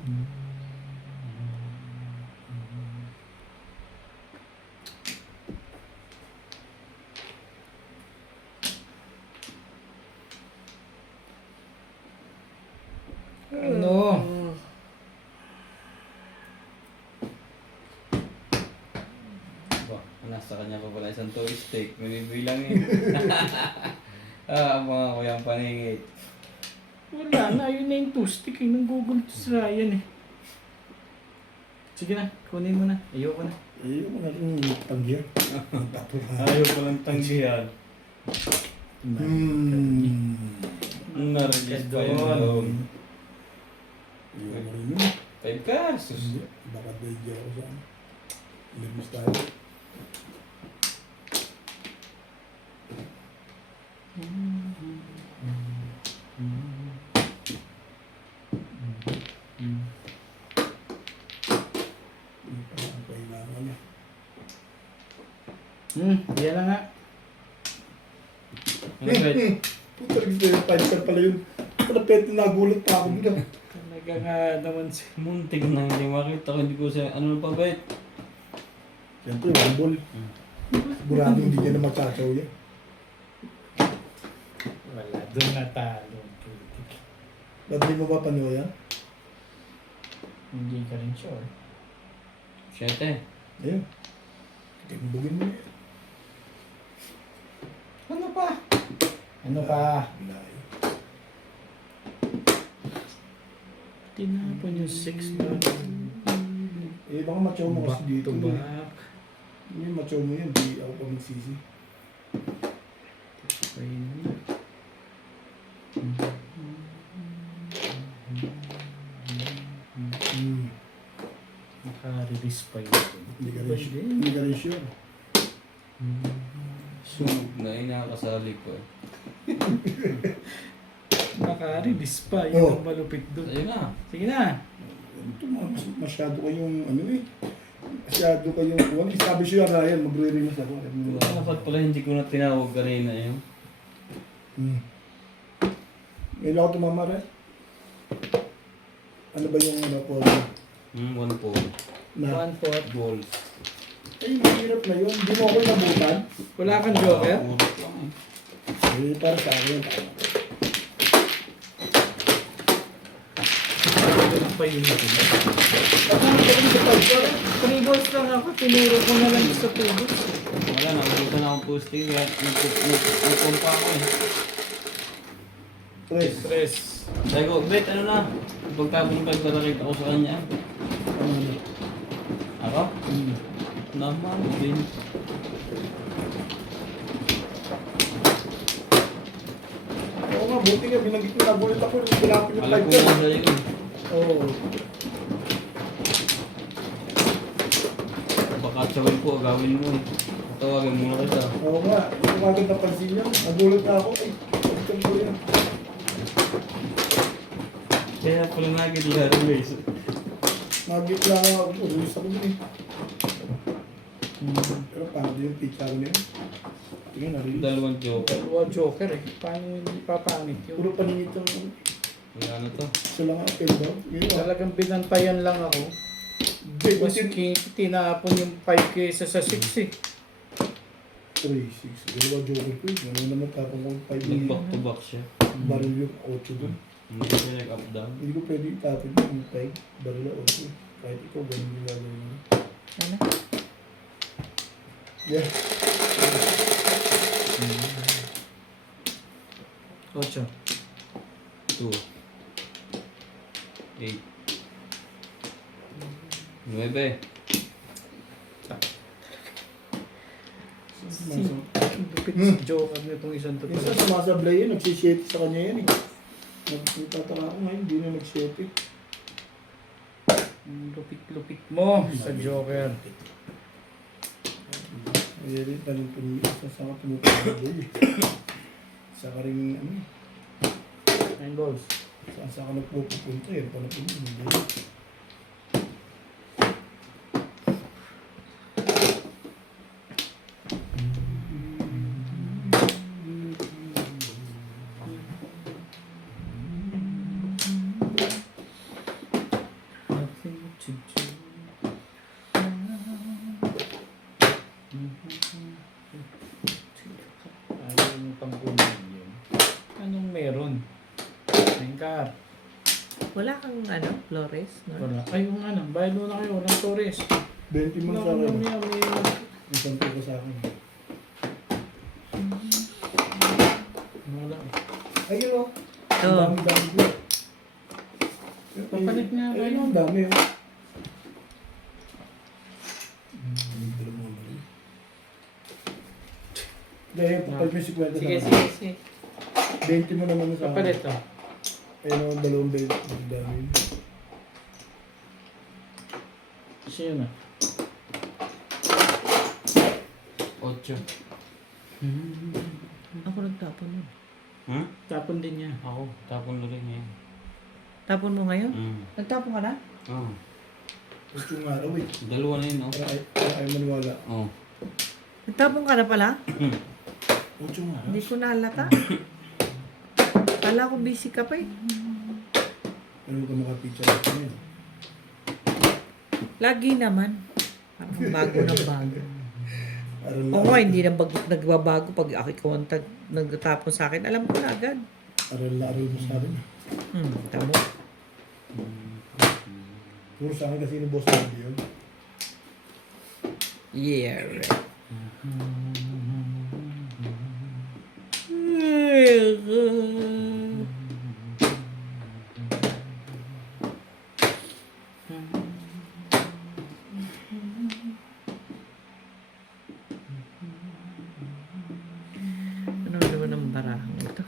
Ano? Ba, nasa kanya pa pala isang toy steak. May bibilangin. Mga kuyang paningit. Wala na, yun na yung two-stick. Yung nanggugol to si Ryan eh. Sige na, kunin mo na. Ayoko na. Eh, yung mga tanggihan. Tapo ka. Ayaw palang tanggihan. Hmm. Na release pa yun doon. Yung rin yun. 5 cars. Hindi. Baka DJ ako sa ano. Lagos tayo. Hindi pa ang kailangan niya. Yan na nga. Ano bet? Puta rin sa'yo, 5 card pala yun. Palapit na nagulat pa ako bigla. Talaga nga naman si... Muntik na hindi makita ko. Hindi ko siya, ano pa bet? Siyempre, one ball. Sigurado hindi niya na magsasaw yan. Wala, doon natalo. Ba't di mo ba panuwa yan? Hindi ka rin sure. 7. Ayun. Timbugin mo yan. Ano pa? Ano pa? Bilay. Tinapon yung 6 na. Eh, baka macho mo kasi dito. to eh. back. Yung macho mo yan, di ako pa magsisi. Ayun na. Naka-release pa yun. Hindi ka rin sure. Hindi ka rin sure. Sunog na inakasali ko eh. Naka-release pa. Yun Oh. ang malupit doon. Ayun na. Sige na. Ito, masyado kayong, ano eh. Masyado kayong, huwag establish yun, Ryan, magre-release ako. Dapat pala hindi ko na tinawag kanina yun. Ngayon ako tumama rin. Ano ba yung ano po? 1 po. Na, 1-4. Goals. ay, mahirap na yun. Hindi mo ako nabutan. Wala kang joker? Urot lang eh. Eh, para sa akin. Ganun pa yun natin. At ano ba yung sa pagkara? 3 balls lang ako. Tinuro ko na lang sa 2 balls. Wala, nabutan akong posting kaya nagpumpa ako eh. Tres. Sabi ko, bet, ano na? Pagkabong nakita ko sa kanya. Ano? Ako? Naman, din. Oo nga, buti nga, binanggit ko nagulit ako. Pinapin yung Alam ko pagkara. nga sa'yo eh. Oo. Baka tsawin ko, agawin mo eh. Tawagin muna kita. Oo nga, ito kagad napansin niya. Nagulit na ako. Ay, pagkara ko yan. Kaya pala nagkilaro guys. Nagit lang ako. Release ako din eh. Pero paano din yung pizza ko na yun? Tingnan, na-release. Dalawang joker. Dalawa joker eh. Paano hindi papangit yun? Puro paningit ang Ano to? isa lang ang pelo. Ngayon, Talagang binantayan lang ako. Tapos tinapon yung 5 kesa sa 6 eh. 3, 6. Dalawa joker ko eh. Ngayon naman tapong ko 5 Nag-back to back siya. baril yung 8 doon. Hindi siya nag-up down. Hindi ko pwede itapin yung 5 baril na 8. Kahit ikaw, ganun yung gagawin mo. Ano? Yeah. 8. 2. 8. 9. Lupit sa joker nitong isang to Minsan pala. sumasablay yun, nagsishete sa kanya yan eh. Nagtataka ako ngayon, hindi na nagsishete. Lupit-lupit mo sa joker. Mayroon pa rin pinisa sa mga pumupunta Saka rin, ano, 9 balls. saan ka nagpupunta yun, paano pinili. Nothing to do. Ayaw yung pangkunin yun. Anong meron? Tingkat. Wala kang ano, Flores? No? Wala. Ay, yung ano, bayad muna kayo. Walang Torres. 20 man sa Wala akin. kami, may... Isang ko sa akin. Wala. Ayun o. Oo. Ang dami ko. Papalit nga ba Ayun yun? ang dami o. Dahil, papal mo yung 50 sa Sige, akin. sige, sige. 20 mo naman sa akin. Papalit ah. Ayun ang dalawang belt. Ang dami. Sino na? 8. Ako nagtapon nun. Ha? Tapon din niya. Ako, tapon ulit ngayon. Tapon mo ngayon? Nagtapon ka na? Oo. Gusto yung araw eh. Dalawa na yun, no? Para ay maniwala. Oo. Nagtapon ka na pala? Gusto yung araw. Hindi ko naalata. Kala ko busy ka pa eh. Ano ka makapicture natin yun? Lagi naman. Parang bago na bago. Parang Oo nga, hindi na nagbabago pag ako ikaw ang nagtatapon sa akin. Alam ko na agad. aral mo sa akin. Tamo. Puro sa akin kasi ni Boss Randy yun. Yeah. Ano naman ang barahang ito?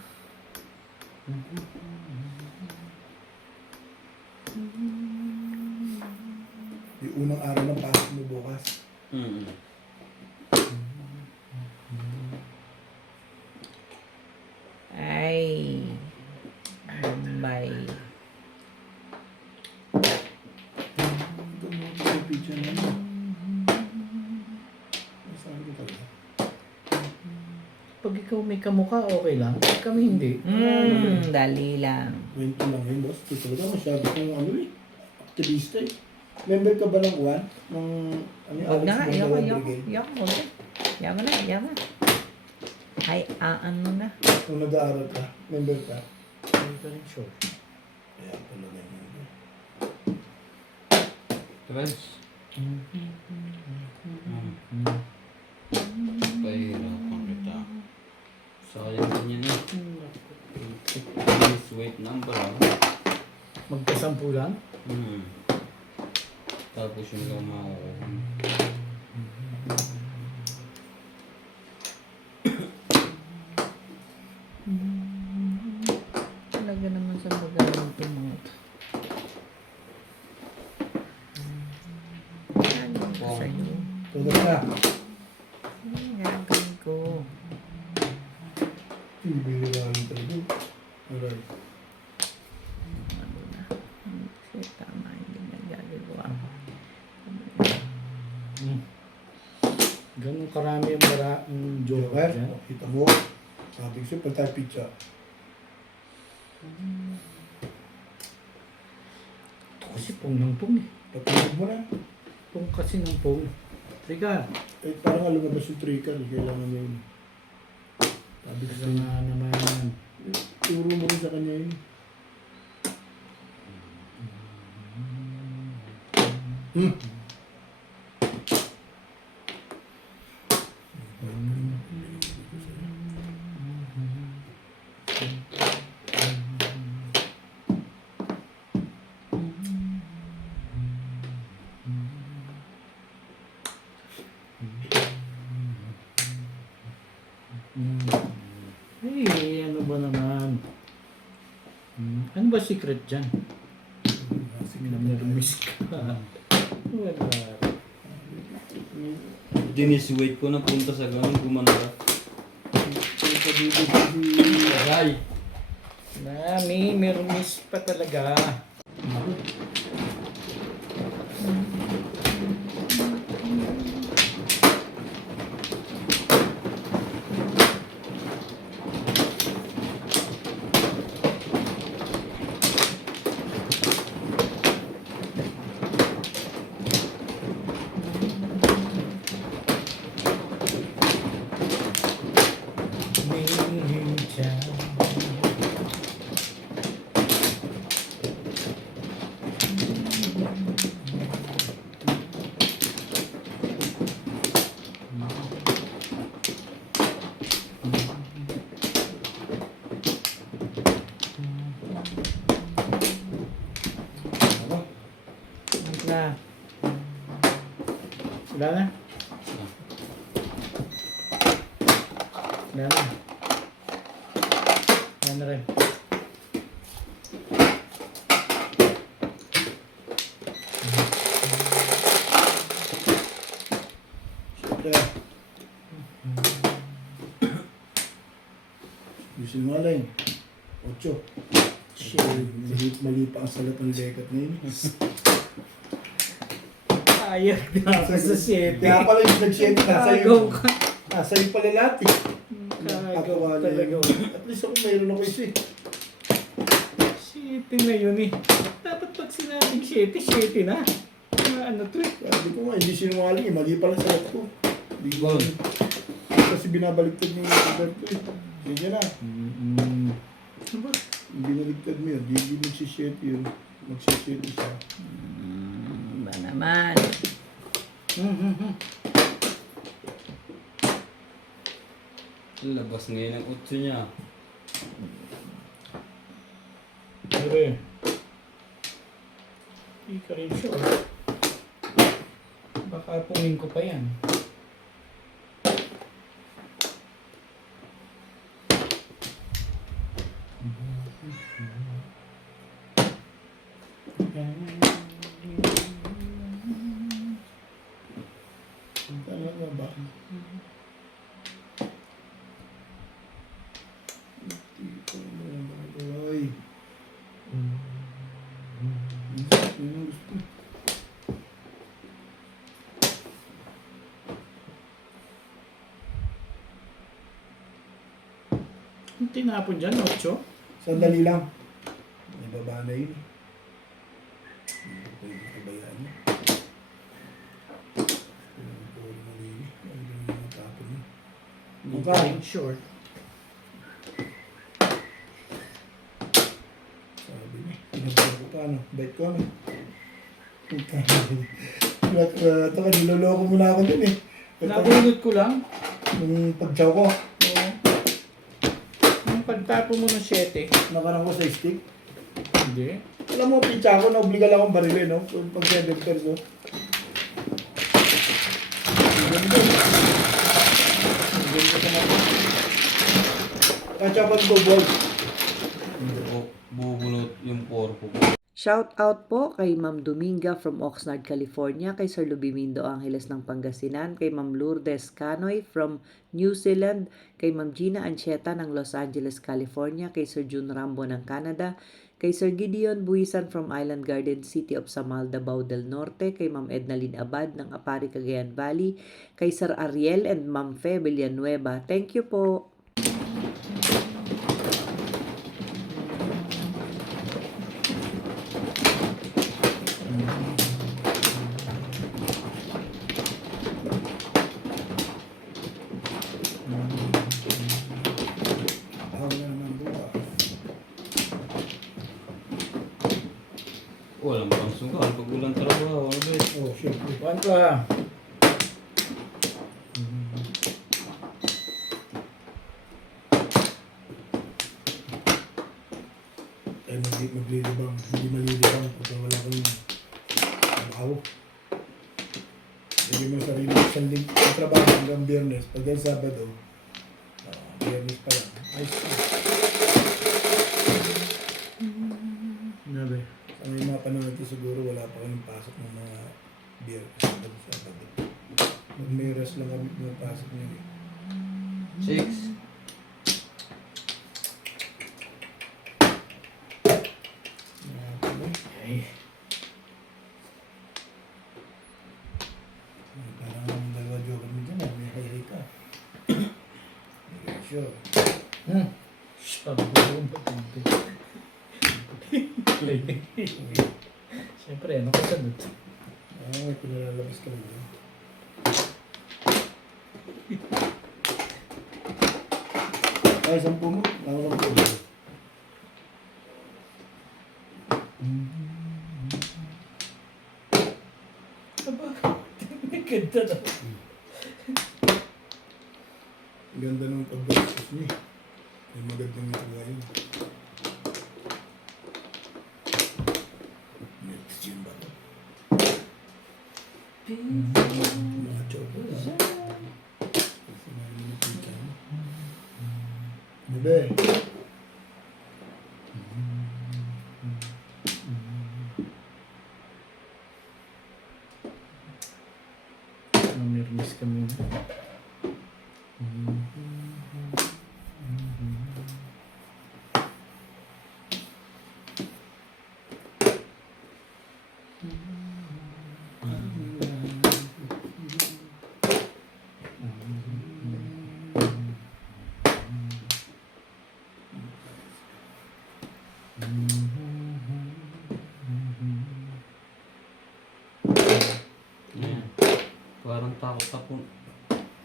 Yung unang araw ng pasok mo bukas. Ay. Bombay. Ito mo yung picture na yun. Saan ko talaga? Pag ikaw may kamukha, okay lang. Pag kami hindi. Dali lang. Kwento lang yun, boss. Ito talaga masyado kong ano eh. Aktivista eh. Member ka ba ng UAN? Ng ano yung Huwag na nga, Alex ayoko, Mondragon ayoko. Brigade? Ayoko, huwag na. Yaman na, yaman. Ay, ano na. Kung nag-aaral ka, member ka. Hindi ka rin sure. Kaya pala ganyan. Tres. Pahirapan kita. Sayang din yan eh. Please wait number ah. Magkasampu lang? Tapos yung lang makukuha. Talaga naman sa magaling ito mga ito. Ano ko sa inyo? Tulog na. Gagawin ko. Bibigyan talaga. Alright. Ano na. Kasi tama, hindi na gagagawa ko. Ganun karami ang joke Joker, dyan. kita mo. Sabi ko siya, pantay pizza. Ito kasi pong ng pong eh. Patulog mo na. Pong kasi ng pong. Teka, Eh, parang lumabas yung trickle. Kailangan yun. Sabi ko ito siya, nga naman. turo mo rin sa kanya yun. Hey, ano ba naman? Ano ba secret dyan? Namirmis ka. Wala. Dinis-wait ko na punta sa ganun, gumanda. Aray! Nami, mirmis pa talaga. Na. Wala na? Wala na. Wala na rin. Hindi sinungaling. 8. Shit. Mali pa ang salat ng dekat na yun. Ayag na ako sa 7. Kaya pala yung nag-7 nasa Kagaw iyo. ka. Nasa iyo pala lahat eh. Kagaw Pagawa na talaga. yun. At least ako mayroon ako isa eh. 7 na yun eh. Dapat pag sinabing 7, 7 na. Ano to eh. Sabi ko nga, hindi sinungaling eh. Mali pala sa salat ko. Hindi ko Bon. kasi binabaliktad ni Roberto eh. Sige na. Ano ba? Binaligtad mo yun. Hindi magsisiyete yun. Magsisiyete siya. Ba naman? Labas ngayon ang 8 niya. Pero hindi ka rin sure. Baka pungin ko pa yan. Talaga ba? Dito mo ay. Gusto. Yung tinapon dyan, 8? Sandali lang. May baba na yun. Hindi ko pwede kabayaan niya. Hindi ko mali. Ano yung mga tapon niya? Hindi ka rin sure. Sabi niya. Pinagsabi ko pa ano. Bait ko ano. Ito ka, niloloko mo na ako dun eh. Nabunod ko lang. Yung pagtsaw ko. Yung pagtapo mo ng 7. Nakarang ko sa stick. Hindi. Alam mo, pitsa ko, naobliga lang akong barilin, no? Kung pag 7 pesos. Ganda. Ganda sa mga. Katsa pa ito, boys. Bubunot yung 4 ko. Shout out po kay Ma'am Dominga from Oxnard, California, kay Sir Lubimindo Angeles ng Pangasinan, kay Ma'am Lourdes Canoy from New Zealand, kay Ma'am Gina Ancheta ng Los Angeles, California, kay Sir June Rambo ng Canada, kay Sir Gideon Buisan from Island Garden City of Samal, Davao del Norte, kay Ma'am Ednalyn Abad ng Apari, Cagayan Valley, kay Sir Ariel and Ma'am Fe Villanueva. Thank you po. Ako na naman bukas. Walang pang sugal. Pag walang trabaho, ano ba yun? Oh, syempre. Kuhan ko ha. Ay, maglilibang. Hindi malilibang pagka wala kang trabaho. Hindi mo sarili isang trabaho hanggang Biyernes. Pag ay Sabado, Biyernes pa lang. Ayos na. Nabi. Sa may mga panahon ito siguro wala pa kayong pasok ng mga Biyernes. Sabado. May rest lang kami ng pasok niya. 6. Ay. Parang ang dalawa joker mo dyan, may hay ka. Sure. Sabi ko yung matindi. Siyempre, ano kasunod? May pinalalabas ka naman. Ay, 10 mo. Ako 10. Aba, ganda na. Ganda ng pag-gastos niya. May magandang nagawa yun. Next yun ba? Mga choco na. Kasi may minipita mo. Bebe. Namirmis kami. Ayan. Parang takot-takot.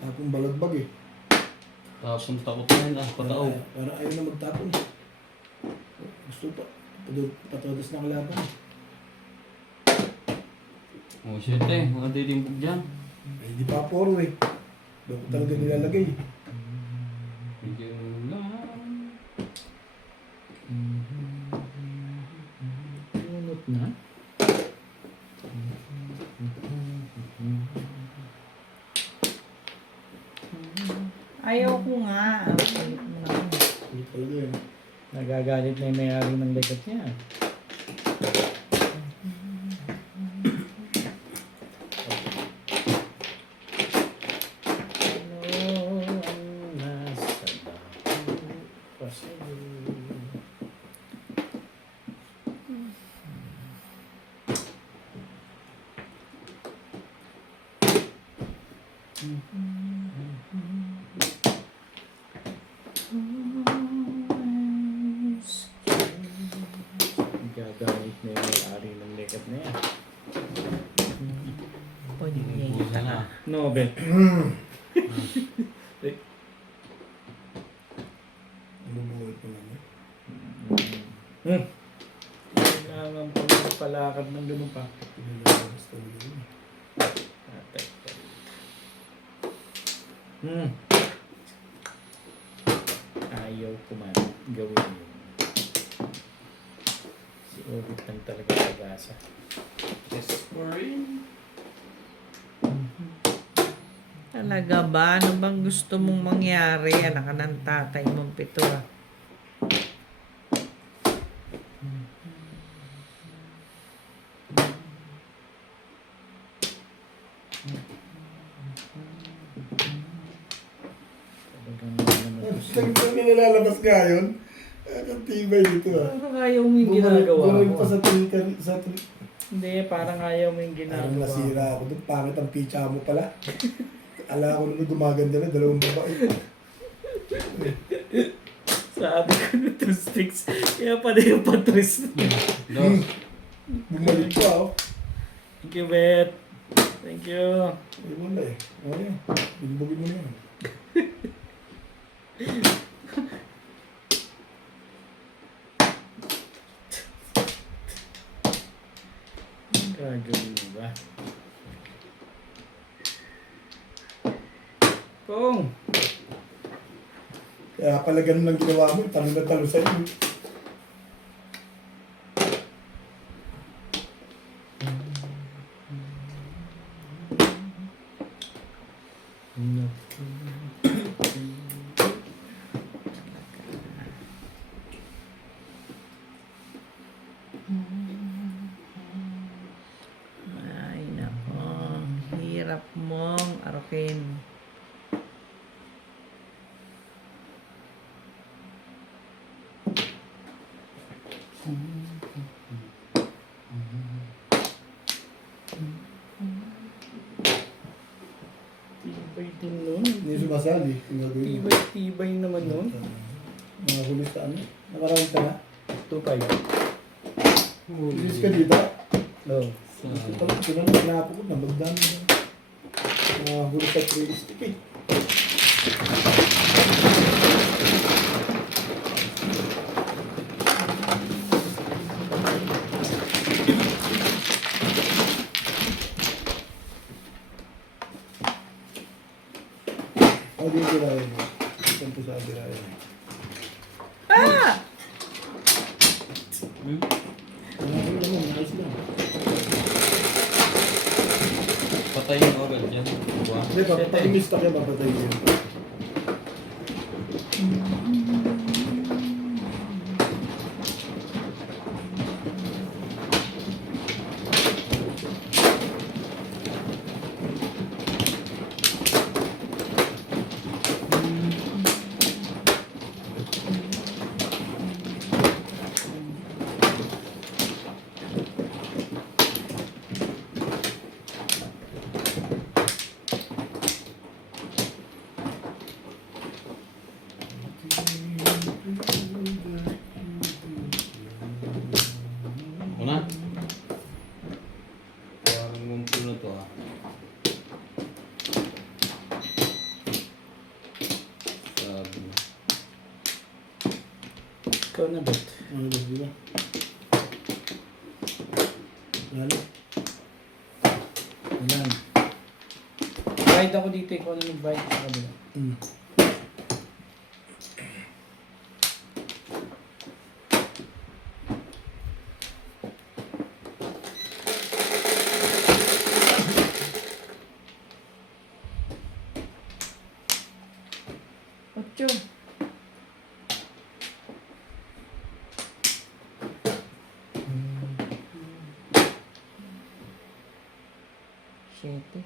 Tapong balagbag eh. Tapos takot na yun, pataw. Parang ayaw na magtapon. Gusto pa. Patadas na kalaban. Oh shit eh, mga ditimpog dyan. Ay, hindi pa poro eh. Doon ko talaga nilalagay. Medyo lang. Bunot na. Ayaw ko nga. Okay, Hindi talaga yun. Nagagalit na yung may-ari ng legat niya. Ano ang nasa baho pa sa'yo? Gagalit na yung may-ari ng legat na yan. Pwede niya yung Busa na. Nobel. Bumubuhay pa lang eh. Kailangan pa magpalakad ng ganun pa. Nilalabas talaga yun eh. Ayaw ko man gawin yun. Si Orbit lang talaga pag-asa. Talaga ba? Ano bang gusto mong mangyari? Anak ka ng tatay mong pito ah. Talagang naman gusto. Talagang nilalabas nga yun. Ang tibay dito ah. Parang ayaw mo yung ginagawa Bumalik mo. pa sa trigger. Sa trigger. Hindi, parang ayaw mo yung Parang ginagawa nasira ako doon. Pangit ang picha mo pala. Ala ko naman gumaganda na. Dalawang babae. Sabi ko na 2 sticks. Kaya pala yung patris. Dos. Bumalik pa oh. Thank you, Bet. Thank you. Ay wala eh. Ay, binugbugin mo yan. Ang gagawin mo ba? Pong! Kaya pala ganun lang ginawa mo. Talo na talo sa'yo. Ay, nako. Hirap mong arukin. Tibay din nun. Hindi sumasali. Yung gagawin mo. Tibay naman nun. Mga huli sa ano. Nakaraan ka na. 2-5. Ilis ka dito. Oh. Ito lang. Ito lang. Pinapo ko na. Magdami na. Mga huli sa realistic eh. Ano din tirayan mo? Saan po sa tirayan mo? Ah! Ano naman, nice lang. Patay yung oral dyan. Diba? Hindi, papatay yung stock yan, papatay yun. Ikaw na bet. Ano ba di ba? Ano? Ayan. Bayad ako dito. Ikaw na nag-bayad sa kabila. Hmm. Ocho. Siyete.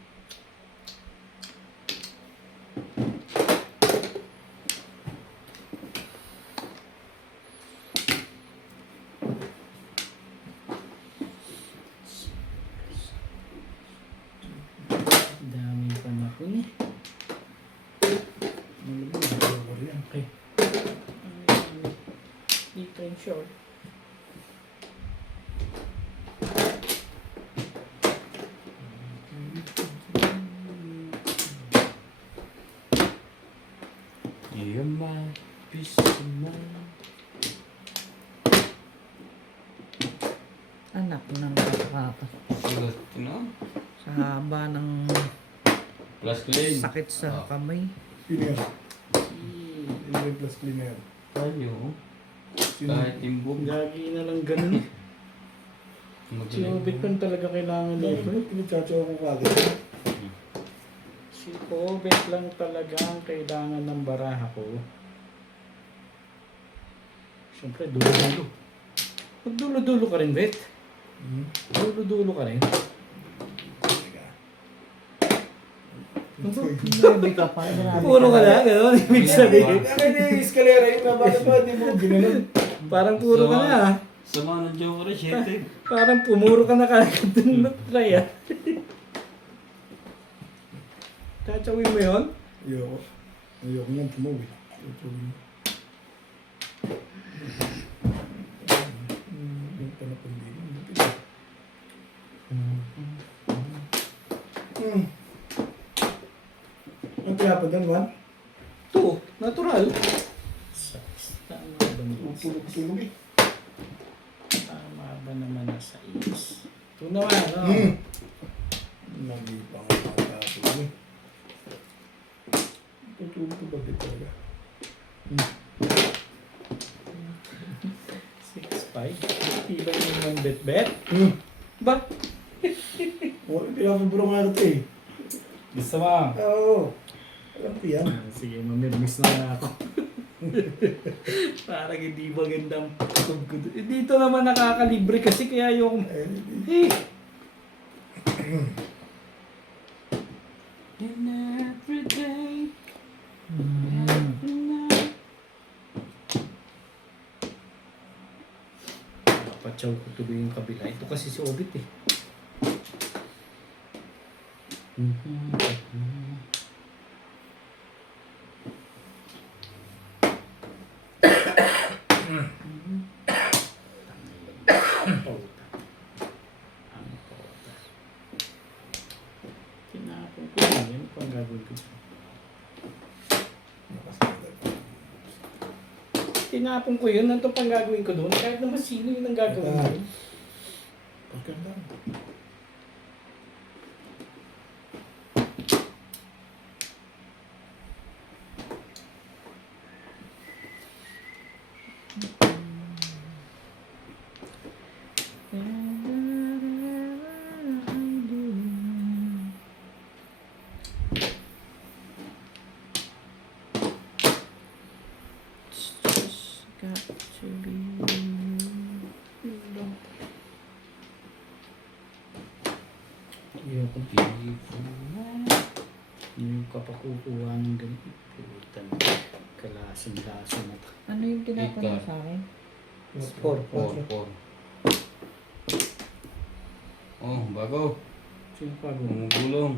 Dami pa na po ni. Okay. Dito yung short. You're my peace of mind. Anak ng kakaka. Sagot, no? Sa haba ng Plus clean. sakit sa kamay. Sino yan? Sino yung plus clean na yan? Tayo. Sino? Kahit timbog. Gagi na lang ganun. Si Obit pa talaga kailangan Ano nito. ba? Pinagtsatsaw ko kagad. Si Obit lang talaga ang kailangan ng baraha ko. Siyempre, dulo-dulo. Magdulo-dulo ka rin, Bet. Hmm? Dulo-dulo ka rin. Grabe ka pa. Grabe Puro ka na, gano'n. Ibig sabihin. Bakit yung escalera yun na? Bakit ba hindi mo ginanon? Parang puro ka na, ah. Sa mga ng-joker, shit. Parang pumuro ka na kagad dun na try, ah. Tatsawin mo yun? Ayoko. Ayoko nang tumuwi. Yung panapon din. Ang pinapad doon, Juan? Ito, natural. Tama ba naman? Tulog-tulog eh. Tama ba naman na sa is? Ito naman, no? Lagi pa nga nakakapag eh. Tutulog ko ba din talaga? 6-5. Iba yung one bet-bet. Ba? Pinapaburo nga ito eh. Gusto mo? Oo. Alam ko yan. Sige, mamirmis na nga ako. Parang hindi magandang patog ko. Dito naman nakakalibre kasi kaya yung... Eh, And every day, napatsaw ko tuloy yung kabila. Ito kasi si Obit eh. Tinapon ko yun. Yan po ang gagawin ko. Tinapon ko yun. Ano pang gagawin ko doon? Kahit naman sino yun ang gagawin ko. Pagkanda. Got to be Yung yung kapakukuha ng ganito. Putan. Kalasan-lasan na to. Ano yung tinapon mo Ikaw. sa akin? 4. Oh, bago. Sino pa go? Gumugulong.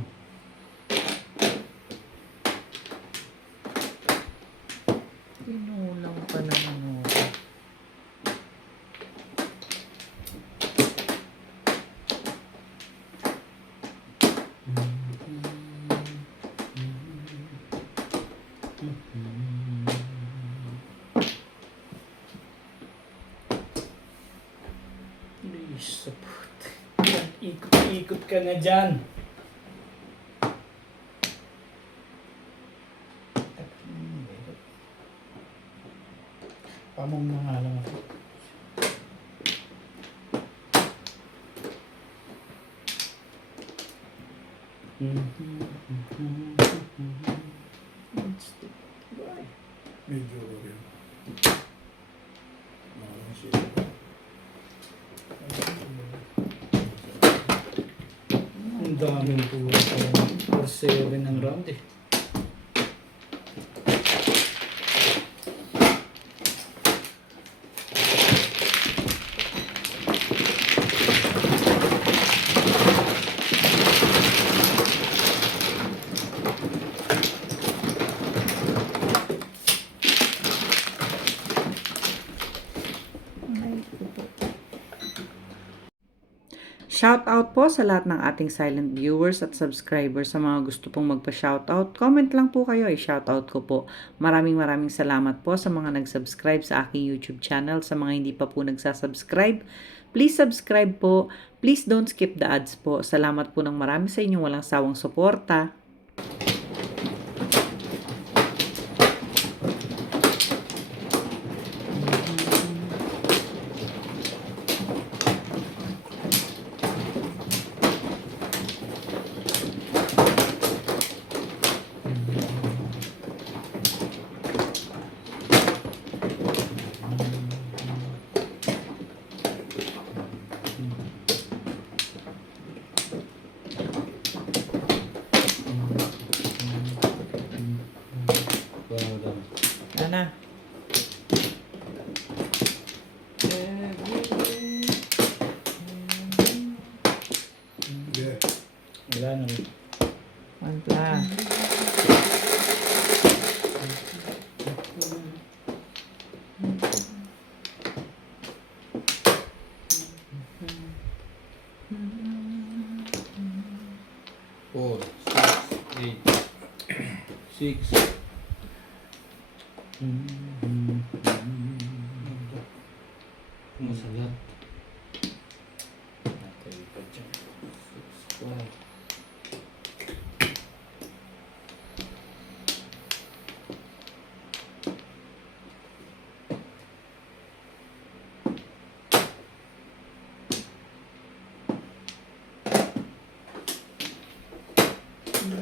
Pinulang pa naman ako. Support. Ikot-ikot ka na dyan. Pamong na nga lang ako. Medyo rin. Ang daming puro. 4-7 ang round eh. Shoutout po sa lahat ng ating silent viewers at subscribers. Sa mga gusto pong magpa-shoutout, comment lang po kayo, i-shoutout ko po. Maraming salamat po sa mga nag-subscribe sa aking YouTube channel. Sa mga hindi pa po nagsasubscribe, please subscribe po. Please don't skip the ads po. Salamat po ng marami sa inyong walang sawang suporta. Ana. Yeah. Wala na. Manpla. Four, 6, 8, 6. Masagat. Okay, pa dyan. 6, 5.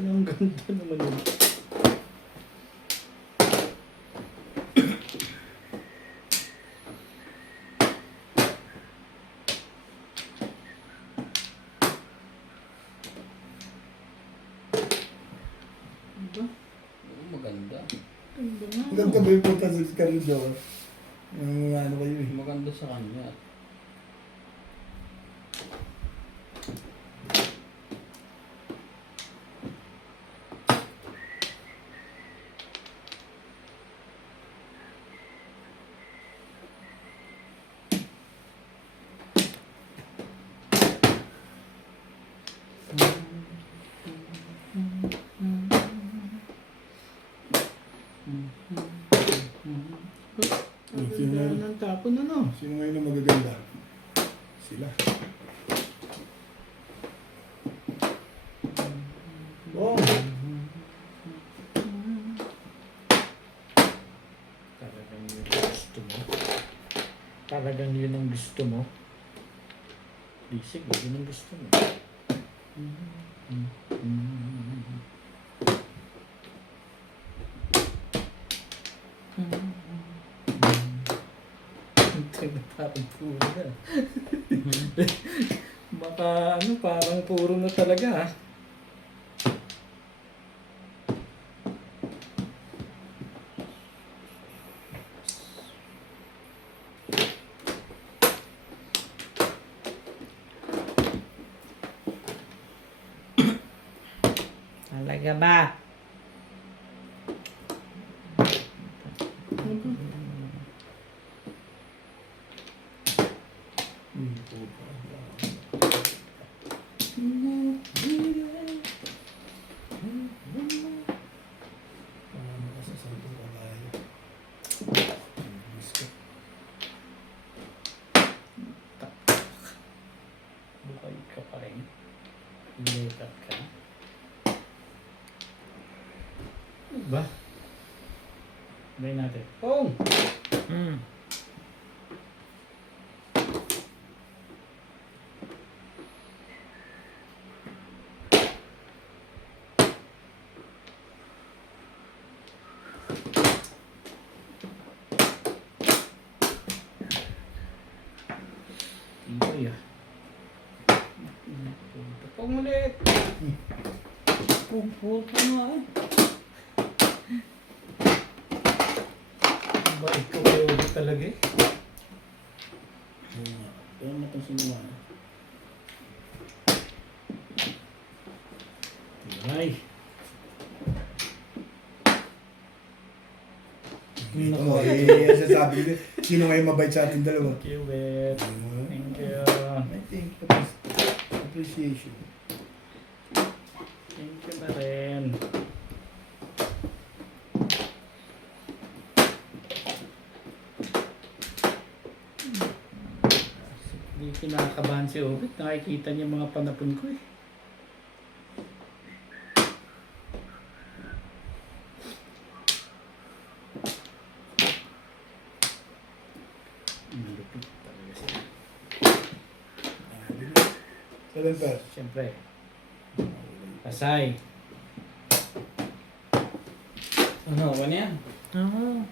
Ang ganda naman yun. Maganda. Ganda ba yung punta sa Scarlett ano kayo eh. Maganda sa kanya. Sino Ganda ngayon? ng tapon ano? Sino ngayon ang magaganda? Sila. Oh, Talagang yun ang gusto mo. Talagang yun ang gusto mo. Bisig, yun ang gusto mo. Parang puro na. Baka ano, parang puro na talaga ah. Talaga ba? Sikat ka. Ano ba? Sabay natin. Oh! Hmm. Tingkoy ah. Tapong ulit. Pupunta nga eh. Ba, ikaw kayo talaga eh. Kaya na itong sinuwa. Ay. Oo, eh, sasabi ko, sino ngayon mabait sa ating dalawa? Thank you, Bet. Thank you. I think appreciation. Thank you na rin. Hindi kinakabahan si Obit. Nakikita niya mga panapon ko eh. Malupit talaga siya. 7 per. Siyempre. Pasay. Ano ba niya? Oo.